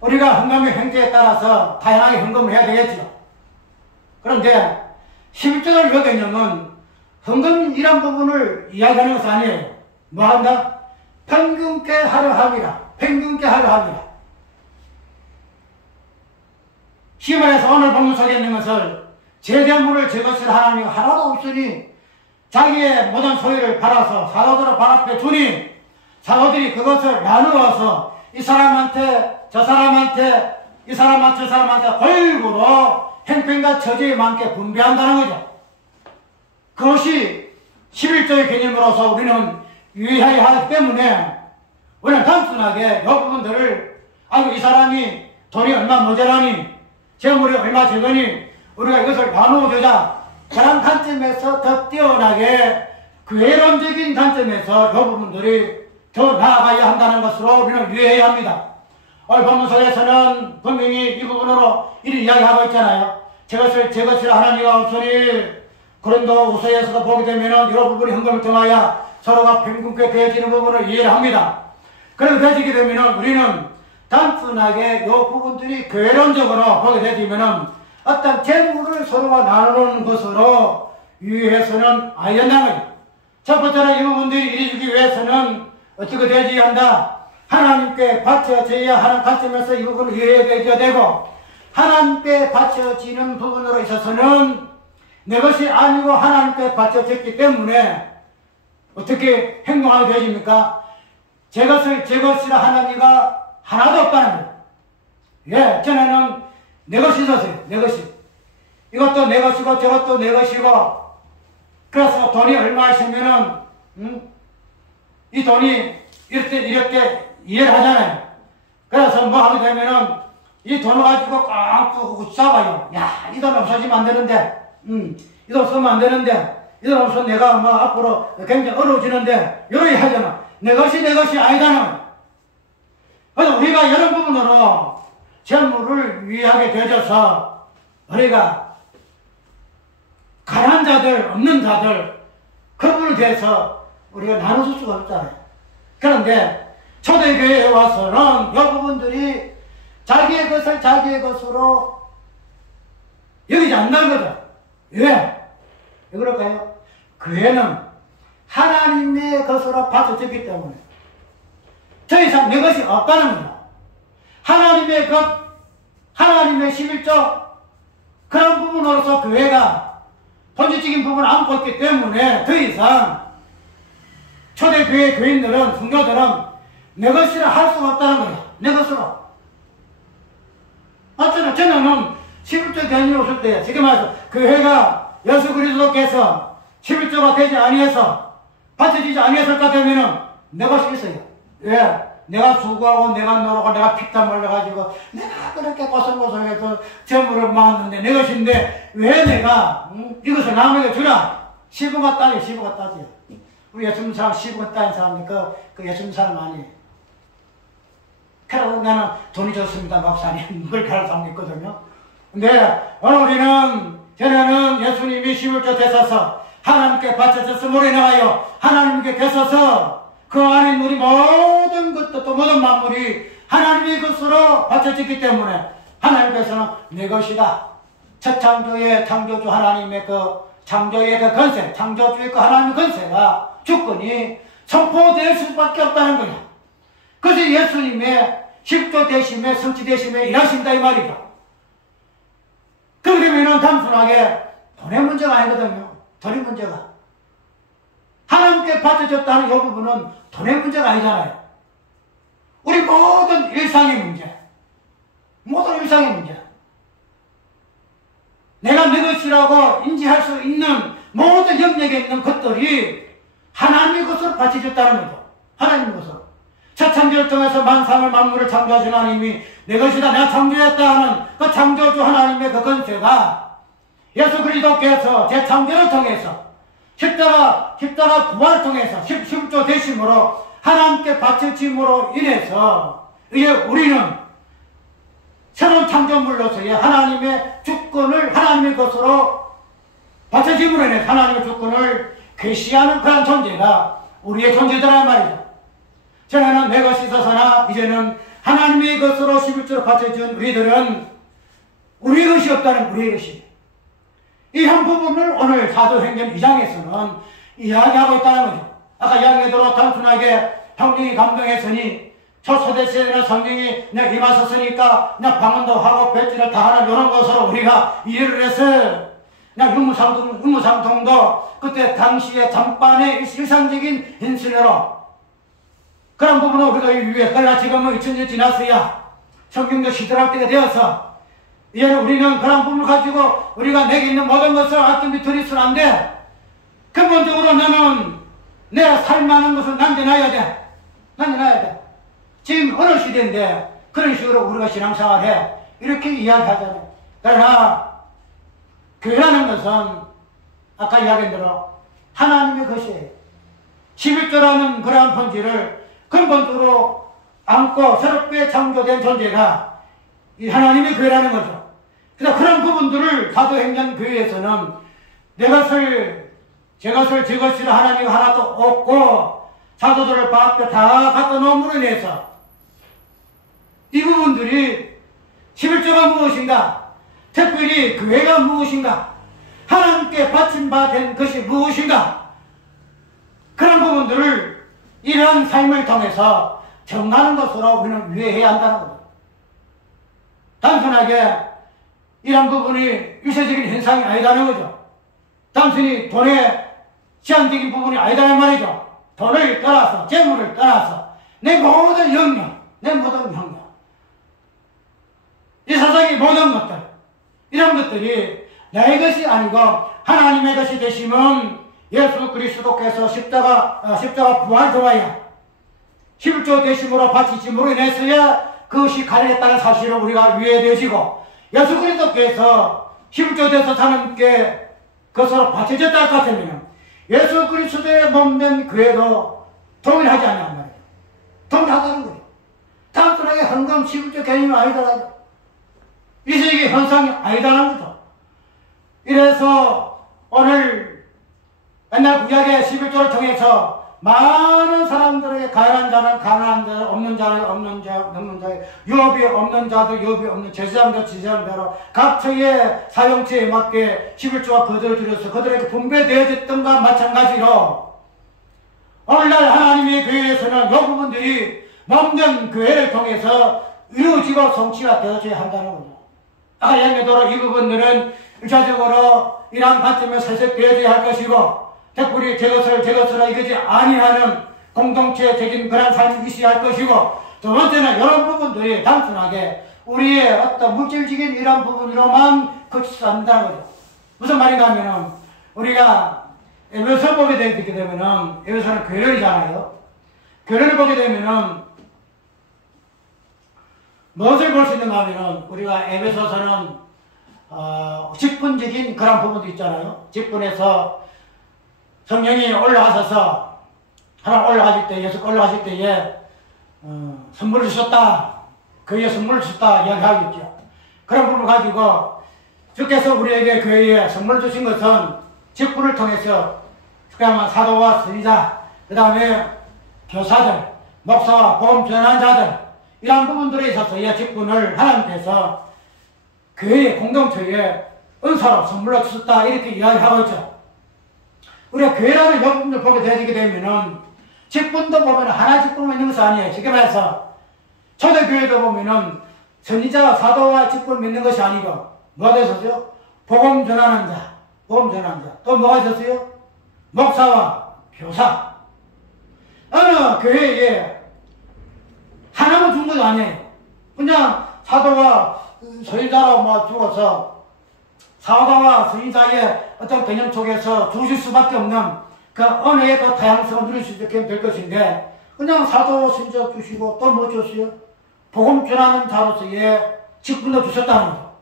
우리가 헌금의 형태에 따라서 다양하게 헌금을 해야 되겠죠. 그런데 11조라는 이 개념은 헌금이란 부분을 이야기하는 것이 아니에요. 뭐 한다? 평균께 하려 함이라. 평균께 하려 함이라. 쉽게 말해서 오늘 본문 속에 있는 것을 제대물을 제 것을 하나님 하나도 없으니 자기의 모든 소유를 팔아서 사도들을 발 앞에 두니 사도들이 그것을 나누어서 이 사람한테 저 사람한테 이 사람한테 저 사람한테 골고루 행편과 처지에 맞게 분배한다는 거죠. 그것이 11조의 개념으로서 우리는 유의해야 하기 때문에 우리는 단순하게 이 부분들을 아이고 이 사람이 돈이 얼마 모자라니 재물이 얼마 적으니 우리가 이것을 나누어주자 그런 관점에서 더 뛰어나게 괴론적인 관점에서 이 부분들이 더 나아가야 한다는 것으로 우리는 유의해야 합니다. 오늘 본문 속에서는 분명히 이 부분으로 이를 이야기하고 있잖아요. 제 것이라 하나님과 없으니 고린도 후서에서도 보게 되면은 이런 부분이 헌금을 통하여 서로가 평균께 되어지는 부분을 이해를 합니다. 그렇게 되어지게 되면은 우리는 단순하게 이 부분들이 괴론적으로 보게 되지면은 어떤 재물을 서로가 나누는 것으로 유의해서는 안 된다는 거예요. 첫 번째는 이 부분들이 이루어지기 위해서는 어떻게 되어야 한다? 하나님께 바쳐져야 하는 관점에서 이 부분을 이해해야 되고 하나님께 바쳐지는 부분으로 있어서는 내 것이 아니고 하나님께 바쳐졌기 때문에 어떻게 행동하게 되어집니까? 제 것을 제 것이라 하나님과 하나도 없다는 거예요. 예, 전에는 내 것이 있었어요. 내 것이. 이것도 내 것이고 저것도 내 것이고 그래서 돈이 얼마 있으면은 이 돈이 이렇게 이해를 하잖아요. 그래서 뭐 하게 되면은 이 돈을 가지고 꽉 잡아요. 야, 이 돈 없어지면 안 되는데 이 돈 쓰면 안 되는데 이 돈 없으면 내가 뭐 앞으로 굉장히 어려워지는데 이렇게 하잖아. 내 것이 아니잖아. 그래서 우리가 이런 부분으로 재물을 위하게 되어져서 우리가 가난한 자들, 없는 자들 그분을 대해서 우리가 나눠줄 수가 없잖아요. 그런데 초대교회에 와서는 이 부분들이 자기의 것을 자기의 것으로 여기지 않는 거죠. 왜? 왜 그럴까요? 교회는 하나님의 것으로 받쳐졌기 때문에 더 이상 내 것이 없다는 거야. 하나님의 것, 하나님의 11조 그런 부분으로서 교회가 본질적인 부분을 안고 있기 때문에 더 이상 초대교회 교인들은, 성도들은 내 것이라 할 수가 없다는 거야. 내 것으로. 맞잖아. 저는 11조 개념이 없을 때, 지금 말해서 교회가 예수 그리스도께서 11조가 되지 아니해서, 받쳐지지 아니했을까 되면은 내 것이 있어요. 왜? 내가 수고하고, 내가 노력하고, 내가 피땀 흘려가지고, 내가 그렇게 고생고생해서 재물을 모았는데, 내 것인데, 왜 내가, 이것을 남에게 주라? 시부가 따지, 시부가 따지. 우리 예수님 사람 시부가 따는 사람이 그 예수님 사람 아니에요. 그래서 나는 돈이 좋습니다, 목사님. 뭘 가르쳐 사람 있거든요. 근데, 오늘 우리는, 전에는 예수님이 11조 되셔서, 하나님께 바쳐졌음으로 인하여, 하나님께 되셔서, 그 안에 있는 우리 모든 것도 또 모든 만물이 하나님의 것으로 바쳐졌기 때문에 하나님께서는 내 것이다. 첫 창조의 창조주 하나님의 그 창조의 그 건세, 창조주의 그 하나님의 건세가 주권이 선포될 수밖에 없다는 거야. 그래서 예수님의 10조 대심에 성취되심에 일하신다 이 말이다. 그렇게 되면 단순하게 돈의 문제가 아니거든요. 돈의 문제가. 하나님께 바쳐졌다는 이 부분은 돈의 문제가 아니잖아요. 우리 모든 일상의 문제. 모든 일상의 문제. 내가 내 것이라고 인지할 수 있는 모든 영역에 있는 것들이 하나님의 것으로 바쳐졌다는 거죠. 하나님의 것으로. 첫 창조를 통해서 만상을 만물을 창조하신 하나님이 내 것이다 내가 창조했다 하는 그 창조주 하나님의 그 권세가 예수 그리스도께서 제 창조를 통해서 십자가 부활을 통해서 십조 되심으로 하나님께 바쳐짐으로 인해서 이제 우리는 새로운 창조물로서의 하나님의 주권을 하나님의 것으로 바쳐짐으로 인해서 하나님의 주권을 괴시하는 그런 존재가 우리의 존재더란 말이죠. 전에는 내 것이 있어서나 이제는 하나님의 것으로 11조로 바쳐진 우리들은 우리의 것이 없다는 우리의 것이 이 한 부분을 오늘 사도행전 2장에서는 이야기하고 있다는 거죠. 아까 이야기대로 단순하게 성령이 감동했으니 초대시대는 성령이 그냥 임하셨으니까 그냥 방언도 하고 배지를 다 하는 이런 것으로 우리가 이해를 해서 그냥 유무상통도 그때 당시에 잠깐의 일상적인 인신으로 그런 부분은 우리가 위해 그러나 지금은 2000년 지났어야 성경도 시들할 때가 되어서 이제는 우리는 그런 부분을 가지고 우리가 내게 있는 모든 것을 아낌없이 드리서는 안 돼. 근본적으로 나는 내가 살만한 것을 남겨놔야 돼. 남겨놔야 돼. 지금 어느 시대인데 그런 식으로 우리가 신앙생활을 해. 이렇게 이야기하잖아요. 그러나 교회라는 것은 아까 이야기한 대로 하나님의 것이에요. 11조라는 그러한 본질을 근본적으로 안고 새롭게 창조된 존재가 이 하나님의 교회라는 거죠. 그래서 그런 부분들을 사도행전 교회에서는 내 것을 제 것이라 하나님 하나도 없고 사도들을 밖에 다 갖다 놓음으로 인해서 이 부분들이 11조가 무엇인가, 특별히 교회가 무엇인가, 하나님께 바침받은 것이 무엇인가, 그런 부분들을 이러한 삶을 통해서 정하는 것으로 우리는 이해해야 한다는 거죠. 단순하게 이런 부분이 일시적인 현상이 아니다는 거죠. 단순히 돈의 시한적인 부분이 아니다는 말이죠. 돈을 떠나서, 재물을 떠나서 내 모든 영역, 내 모든 영역, 이 세상의 모든 것들, 이런 것들이 내 것이 아니고 하나님의 것이 되시면 예수 그리스도께서 십자가 부활 좋아야 11조 되심으로 바치심으로 인해서야 그것이 가능했다는 사실을 우리가 이해되어지고 예수 그리스도께서 11조 돼서 하나님께 그것으로 바쳐졌다 할 것 같으면 예수 그리스도의 몸된 교회도 동일하지 않냐는 말이에요. 동일하다는 거예요. 단순하게 헌금 11조 개념이 아니더라도 이 세계 현상이 아니다는 거죠. 이래서 오늘 옛날 구약의 11조를 통해서 많은 사람들에게 가난한 자는 가난한 자, 없는 자는 없는 자, 유업이 없는 자도 유업이 없는 제사장도 제사장대로 각처의 사용처에 맞게 11조가 그들을 들여서 그들에게 분배되어졌던 것과 마찬가지로 오늘날 하나님의 교회에서는 이 부분들이 몸된 교회를 통해서 이루어지고 성취가 되어져야 한다는 거죠. 아까 얘기하도록 이 부분들은 일차적으로 이러한 관점에 설득되어져야 할 것이고 특별히 제 것으로 이거지 아니하는 공동체적인 그런 삶이 있어야 할 것이고 두 번째는 이런 부분들이 단순하게 우리의 어떤 물질적인 이런 부분으로만 그치지 않는다는 거죠. 무슨 말인가 하면은 우리가 에베소 보게 되게 되면은 에베소는 교련이잖아요. 교련을 보게 되면은 무엇을 볼 수 있는가 하면은 우리가 에베소서는 직분적인 그런 부분도 있잖아요. 직분에서 성령이 올라가셔서 하나님 올라가실 때 예수 올라가실 때에 선물을 주셨다. 교회에 선물을 주셨다 이야기하겠죠. 그런 부분을 가지고 주께서 우리에게 교회에 선물을 주신 것은 직분을 통해서 그야말로 사도와 선지자, 그 다음에 교사들, 목사와 복음 전하는 자들 이런 부분들에 있어서의 직분을 하나님께서 교회의 공동체에 은사로 선물로 주셨다 이렇게 이야기하고 있죠. 우리가 교회라는 부분을 보게 되게 되면은 직분도 보면 하나 직분만 있는 것이 아니에요. 쉽게 말해서 초대교회도 보면은 선지자와 사도와 직분을 믿는 것이 아니고 뭐가 있었어요? 복음 전하는 자, 복음 전하는 자. 또 뭐가 있었어요? 목사와 교사. 어느 교회에 하나만 준 것도 아니에요. 그냥 사도와 선지자로 뭐 죽어서 사도와 선지자의 어떤 개념 속에서 주실 수밖에 없는 그 언어의 그 다양성을 누릴 수 있게 될 것인데 그냥 사도 선지자 주시고 또 뭐 줬어요? 복음 전하는 자로서의 직분도 주셨다는 거죠.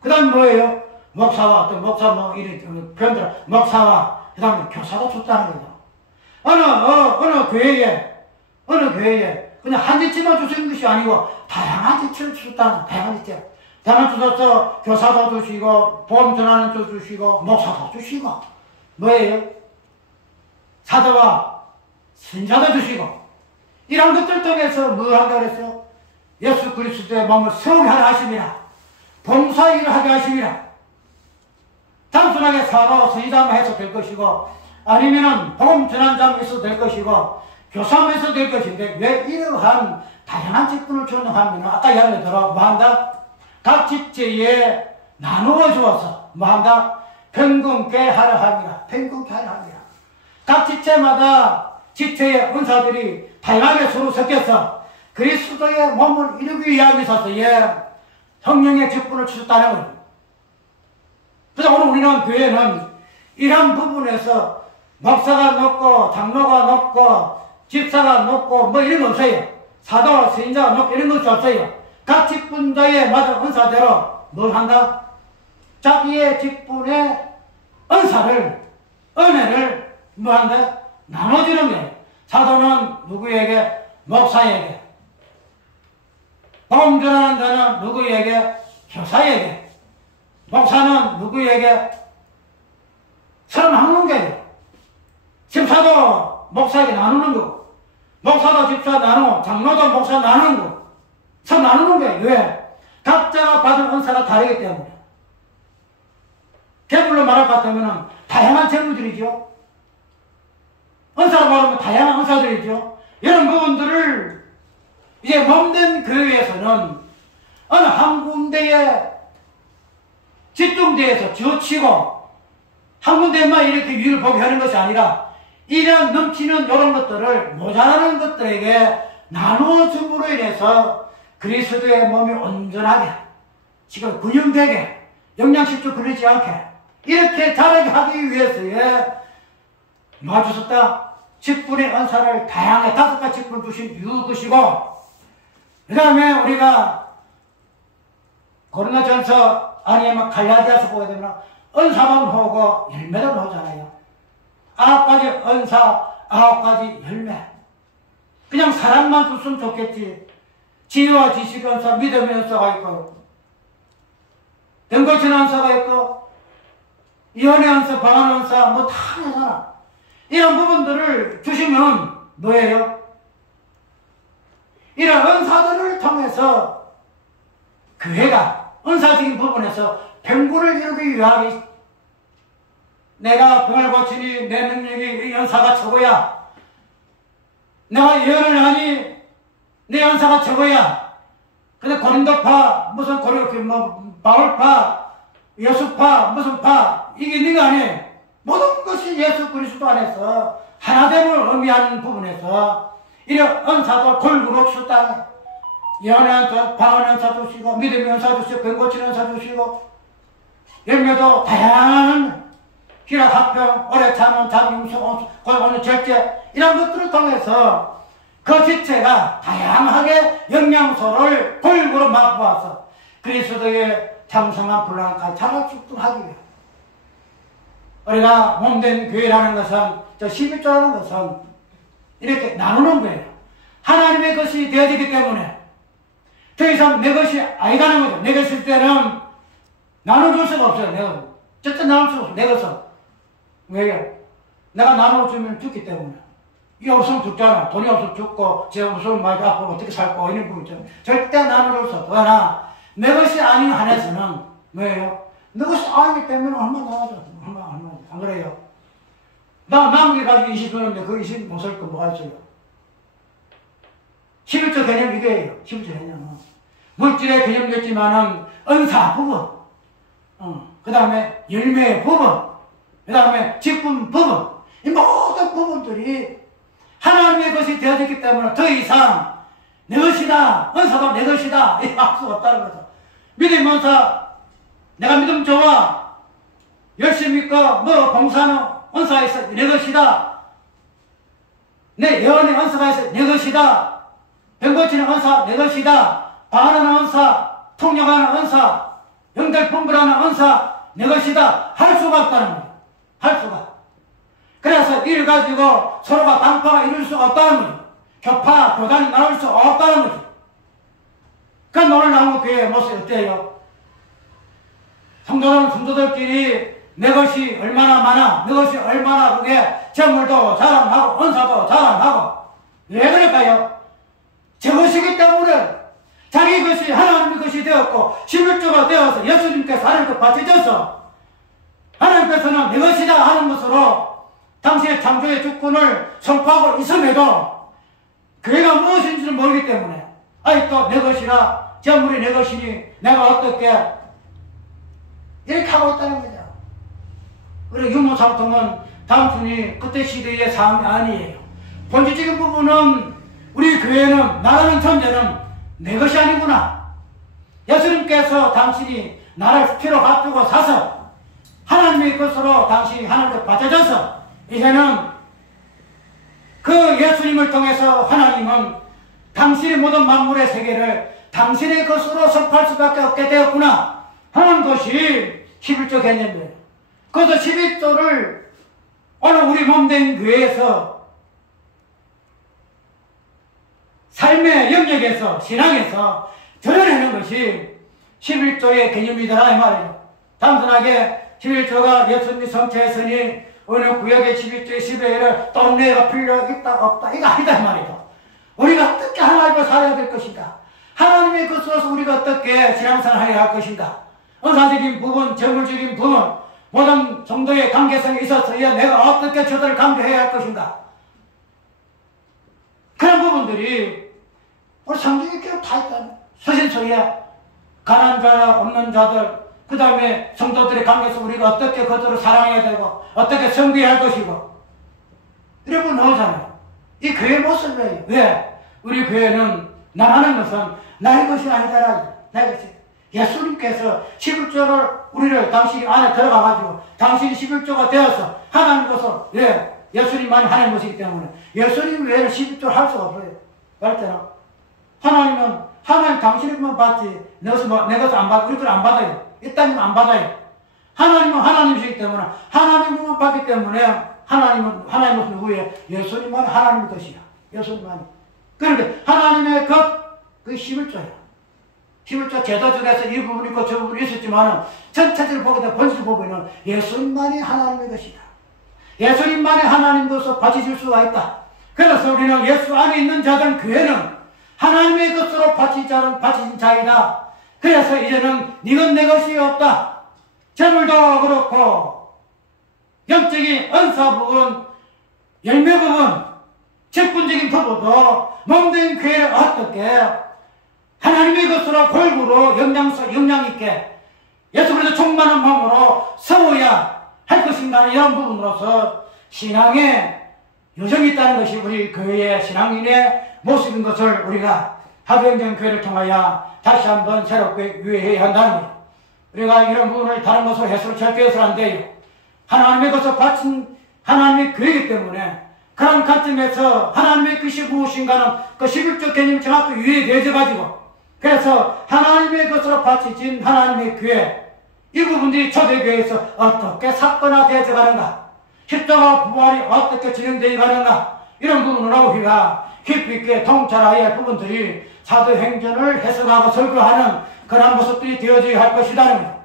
그 다음 뭐예요? 목사와 또 목사 뭐 이런 표현들 목사와 그 다음에 교사도 줬다는 거죠. 어느 교회에 그냥 한 지체만 주신 것이 아니고 다양한 지체를 주셨다는 다양한 지체. 다양한 주셔서 교사도 주시고 복음 전하는 자 주시고 목사도 주시고 뭐예요? 사도와 선자도 주시고 이런 것들 통해서 뭐 한다고 그랬어요? 예수 그리스도의 몸을 세우게 하심이라 봉사일을 하게 하심이라. 단순하게 사도 선지자만 해서 될 것이고 아니면은 복음 전환자만 있어도 될 것이고 교사만 있어도 될 것인데 왜 이러한 다양한 직분을 주는하면 아까 이야기 들어 뭐한다? 각 지체에 나누어 주어서 뭐한다? 평등케 하려 합니다. 평등케 하려 합니다. 각 지체마다 지체의 은사들이 다양하게 서로 섞여서 그리스도의 몸을 이루기 위하기 위해서의 성령의 직분을 주셨다는 거예요. 그래서 오늘 우리는 교회는 이런 부분에서 목사가 높고 장로가 높고 집사가 높고 뭐 이런 거 없어요. 사도와 선지자가 높고 이런 것이 없어요. 각 직분자의 맞은 은사대로 뭘 한다? 자기의 직분의 은혜를 뭐 한다? 나눠주는 거예요. 사도는 누구에게? 목사에게. 복음 전하는 자는 누구에게? 교사에게. 목사는 누구에게? 서로 나누는 거예요. 집사도 목사에게 나누는 거고, 목사도 집사 나누고, 장로도 목사 나누는 거고, 서로 나누는 거예요. 왜? 각자가 받은 은사가 다르기 때문에. 개불로 말할 것 같으면 다양한 재물들이죠. 은사로 말하면 다양한 은사들이죠. 이런 부분들을 이제 몸된 교회에서는 어느 한 군데에 집중돼서 지어치고 한 군데만 이렇게 위를 보게 하는 것이 아니라 이런 넘치는 이런 것들을 모자라는 것들에게 나누어 줌으로 인해서 그리스도의 몸이 온전하게 지금 균형되게 영양실조 그러지 않게 이렇게 자라게 하기 위해서에 맞추셨다. 직분의 은사를 다양하게 5가지 직분을 주신 이유것이고 그 다음에 우리가 고린도전서 아니면 갈라디아서 보게 되면 은사만 보고 열매도 나오잖아요. 9가지 은사, 9가지 열매. 그냥 사랑만 줬으면 좋겠지. 지혜와 지식 은사, 믿음의 은사가 있고 등거친 은사가 있고 연애 은사, 방언 은사 뭐 다 하잖아. 이런 부분들을 주시면 뭐예요? 이런 은사들을 통해서 교회가 은사적인 부분에서 병구를 이루기 위하여 내가 병을 고치니 내 능력이 은사가 최고야. 내가 예언을 하니 내 은사가 최고야. 근데 고린도파 무슨 바울파 예수파 무슨 파 이게 네가 아니에요. 모든 것이 예수 그리스도 안에서 하나됨을 의미하는 부분에서 이런 은사도 골고루 주셨다. 예언의 은사, 방언의 은사 주시고 믿음의 은사 주시고 병 고치는 은사 주시고 열매도 다양한 희락, 합병, 오래 참은, 자비용서, 골고루 절제 이런 것들을 통해서 그 지체가 다양하게 영양소를 골고루 맛보아서 그리스도의 장성한 분량까지 자랄 수 있도록 하기 위해 우리가 몸된 교회라는 것은, 저 11조라는 것은 이렇게 나누는 거예요. 하나님의 것이 되어지기 때문에 더 이상 내 것이 아니다는 거죠. 내 것일 때는 나눠줄 수가 없어요. 내가 절대 나눌 수가 없어요. 내 것은. 왜요? 내가 나눠주면 죽기 때문에. 이게 없으면 죽잖아. 돈이 없으면 죽고, 제 없으면 막 앞으로 어떻게 살고, 이런 부분 있잖아. 절대 나눠줄 수 없어. 그러나, 내 것이 아닌 한에서는, 뭐예요? 내 것이 아니기 때문에 얼마 나가죠. 얼마. 안 그래요? 나 남은 게 가지고 20원인데 그 20 못 살 거 뭐가 있어요? 11조 개념 이게예요. 11조 개념은. 물질의 개념이었지만은, 은사 부분, 그 다음에 열매의 부분, 그 다음에 직분 부분, 이 모든 부분들이 하나님의 것이 되어졌기 때문에 더 이상 내 것이다, 은사도 내 것이다, 이 할 수가 없다는 거죠. 믿음 은사, 내가 믿음 좋아, 열심히 믿고, 뭐, 봉사는 은사에서 내 것이다. 내 예언의 은사가 있어 내 것이다. 병 고치는 은사 내 것이다. 방언하는 은사, 통역하는 은사, 영들 분별하는 은사 내 것이다. 할 수가 없다는 거예요. 할 수가. 그래서 이를 가지고 서로가 당파가 이룰 수 없다는 거예요. 교파, 교단이 나올 수 없다는 거죠. 그러니까 오늘 나온 교회의 모습이 어때요? 성도들끼리 내 것이 얼마나 많아, 내 것이 얼마나 그게 재물도 자랑하고 은사도 자랑하고. 왜 그럴까요? 제 것이기 때문에 자기 것이 하나님의 것이 되었고 11조가 되어서 예수님께서 하나님께 바쳐져서 하나님께서는 내 것이다 하는 것으로 당시의 창조의 주권을 선포하고 있음에도 교회가 무엇인지는 모르기 때문에 아직도 내 것이라 재물이 내 것이니 내가 어떻게 이렇게 하고 있다는 거죠. 그리고 유무상통은 단순히 그때 시대의 상황이 아니에요. 본질적인 부분은 우리 교회는 나라는 존재는 내 것이 아니구나. 예수님께서 당신이 나를 피로 값주고 사서 하나님의 것으로 당신이 하나님께 바쳐져서 이제는 그 예수님을 통해서 하나님은 당신의 모든 만물의 세계를 당신의 것으로 선포할 수밖에 없게 되었구나 하는 것이 11조 개념이에요. 그래서 11조를 오늘 우리 몸된 교회에서 삶의 영역에서 신앙에서 드러내는 것이 11조의 개념이더라 이 말이에요. 단순하게 11조가 예수님 성취했으니 어느 구역의 11조의 11회를 동네가 필요 있다 없다 이거 아니다 이 말이에요. 우리가 어떻게 하나님을 살아야 될 것인가, 하나님의 것으로서 우리가 어떻게 신앙생활을 해야 할 것인가, 은사적인 부분, 재물적인 부분, 모든 정도의 관계성이 있어서야 내가 어떻게 저들을 강조해야 할 것인가, 그런 부분들이 우리 성경에 계속 다 있다는 서신서에 가난한 자, 없는 자들, 그 다음에 성도들의 관계에서 우리가 어떻게 그들을 사랑해야 되고 어떻게 섬겨야 할 것이고 이런 거 나오잖아요. 이 교회 모습이에요. 왜? 우리 교회는 나라는 것은 나의 것이 아니더라. 나의 것이. 예수님께서 11조를 우리를 당신이 안에 들어가가지고 당신이 11조가 되어서 하나님 것으로, 왜? 예수님만이 하나님 것이기 때문에 예수님 외에는 11조를 할 수가 없어요. 그랬잖아. 하나님은 하나님 당신의 것만 받지 내 것을 안 받고 우리 걸 안 받아요. 이 땅은 안 받아요. 하나님은 하나님이시기 때문에 하나님만 받기 때문에 하나님은 누구예요? 예수님만 하나님의 것이야. 예수님만이. 그런데 하나님의 것, 그게 11조야. 11조 제도 중에서 이 부분이 있고 저 부분이 있었지만 전체적으로 보게 되면 본질 보면은 예수님만이 하나님의 것이다. 예수님만이 하나님 것으로 바쳐질 수가 있다. 그래서 우리는 예수 안에 있는 자들은 교회는 하나님의 것으로 바쳐진 자이다. 그래서 이제는 이건 내 것이 없다. 재물도 그렇고 영적인 은사 부분, 열매 부분, 직분적인 부분도 몸된 교회를 어떻게 하나님의 것으로 골고루 영양 있게 예수 그리스도 충만한 마음으로 세워야 할 것인가 하는 이런 부분으로서 신앙에 요정이 있다는 것이 우리 교회의 신앙인의 모습인 것을 우리가 하병정 교회를 통하여 다시 한번 새롭게 유의해야 한다는 거예요. 우리가 이런 부분을 다른 것으로 해서로 절교해서는 안 돼요. 하나님의 것을 바친 하나님의 교회이기 때문에 그런 관점에서 하나님의 것이 무엇인가는 그 11조 개념이 정확히 유의되어져 가지고 그래서 하나님의 것으로 바쳐진 하나님의 교회 이 부분들이 초대교회에서 어떻게 사건화되어져 가는가, 십자가 부활이 어떻게 진행되어 가는가 이런 부분으로 우리가 깊이 있게 통찰해야 할 부분들이 사도행전을 해석하고 설교하는 그런 모습들이 되어져야 할 것이라는 거예요.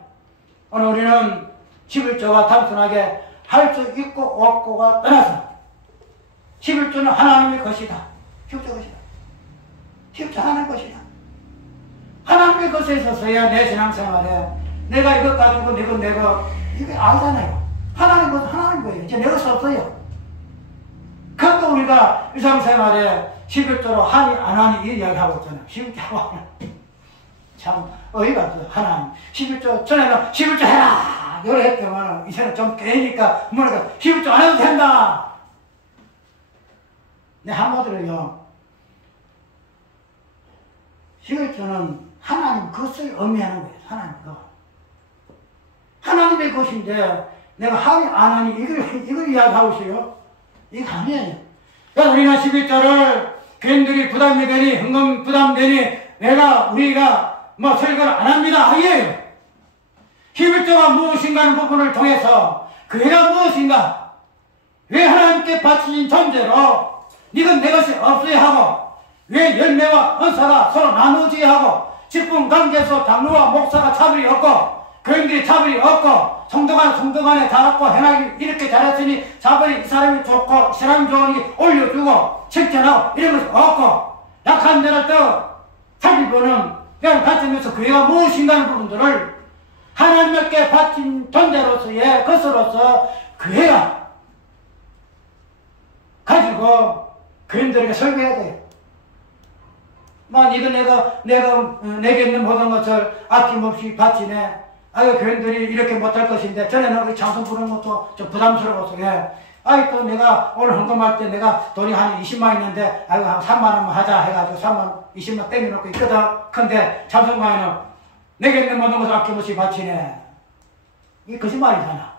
오늘 우리는 11조가 단순하게 할 수 있고 없고가 떠나서 11조는 하나님의 것이다. 11조 것이다. 11조 하나님의 것이다. 하나님의 것에 있어서야 내 신앙생활에 내가 이것 가지고 내가 이게 알잖아요. 하나님 것은 하나님 거예요. 이제 내 것이 없어요. 그러니까 우리가 일상생활에 11조로 하니 안 하니 이 이야기하고 있잖아요. 11조 참 어이가 없어요. 하나님 11조 전에는 11조 해라 이래 했더만 이제는 좀 깨니까 뭐랄까 11조 안 해도 된다. 내 한마디로요, 11조는 하나님 것을 의미하는 거예요. 하나님 것. 하나님의 것인데 내가 하니 안 하니 이걸 이야기하고 있어요. 이거 아니에요. 그래서 우리는 11조를 교인들이 부담이 되니, 헌금 부담되니, 우리가 설교를 안 합니다. 아니에요. 11조가 무엇인가 하는 부분을 통해서 교회가 무엇인가, 왜 하나님께 바치신 존재로 이건 내 것이 없어야 하고, 왜 열매와 은사가 서로 나누지 하고, 직분 관계에서 장로와 목사가 차별이 없고, 교인들이 차별이 없고, 성도 간에 잘했고, 행하기 이렇게 잘했으니 차별이 이 사람이 좋고 이 사람이 좋으니 올려주고 칭찬하고 이런 것이 없고, 약한 데를 또 살펴보는 그런 관점에서 교회가 무엇인가 하는 부분들을 하나님께 바친 존재로서의 것으로서 교회가 가지고 교인들에게 설교해야 돼요. 이거 내게 있는 모든 것을 아낌없이 바치네. 교인들이 이렇게 못할 것인데, 전에는 우리 찬송 부르는 것도 좀 부담스러워서, 또 내가 오늘 헌금할 때 내가 돈이 한 20만 있는데, 한 3만 원만 하자 해가지고 3만, 20만 땡겨놓고 있거든. 근데 찬송가에는 내게 있는 모든 것을 아낌없이 바치네. 이게 거짓말이잖아.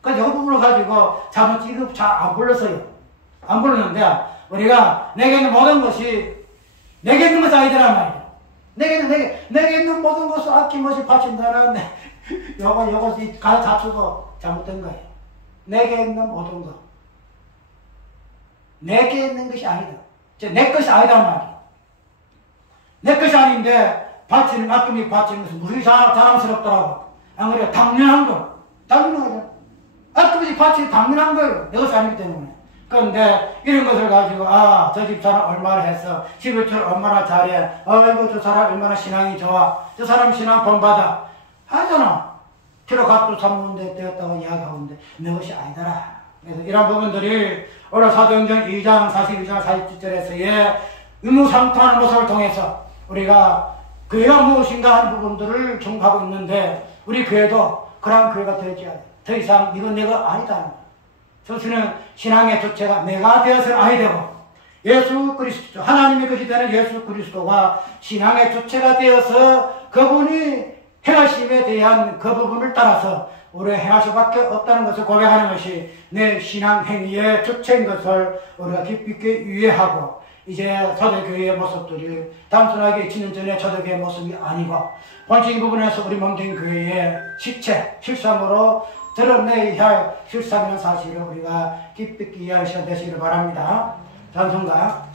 그래서 이 부분을 가지고 잘못 지금 잘 안 불렀어요. 안 부르는데, 우리가 내게 있는 모든 것이 내게 있는 것이 아니더란 말이야. 내게 있는 모든 것을 아낌없이 바친다는 요것이 가사 자체도 잘못된 거예요. 내게 있는 모든 것. 내게 있는 것이 아니다. 내 것이 아니단 말이야. 내 것이 아닌데 아낌이 바치는 것은 무슨 자랑스럽더라고. 안 그래요? 당연한 거. 당연한 거죠. 아낌이 바치는 당연한 거예요. 내 것이 아니기 때문에. 그런데 이런 것을 가지고 저 집사람 얼마나 했어, 11조를 얼마나 잘해, 저 사람 얼마나 신앙이 좋아, 저 사람 신앙 본받아 하잖아. 들어가도 삼문대 되었다고 이야기하는데 내 것이 아니더라. 그래서 이런 부분들이 오늘 사도행전 2장 42장 47절에서의 의무상통하는 모습을 통해서 우리가 교회가 무엇인가 하는 부분들을 정하고 있는데, 우리 교회도 그러한 교회가 되지 않아요. 더 이상 이건 내가 아니다. 저수는 신앙의 주체가 내가 되어서는 아니 되고, 예수 그리스도, 하나님의 것이 되는 예수 그리스도가 신앙의 주체가 되어서 그분이 행하심에 대한 그 부분을 따라서 우리가 행할 수밖에 없다는 것을 고백하는 것이 내 신앙 행위의 주체인 것을 우리가 깊이 있게 이해하고, 이제 초대교회의 모습들이 단순하게 20년 전의 초대교회의 모습이 아니고 본질적인 부분에서 우리 몸된 교회의 실체, 실상으로 드러내야 할 실상이라는 사실을 우리가 깊이 있게 이해할 시간 되시기를 바랍니다. 찬송가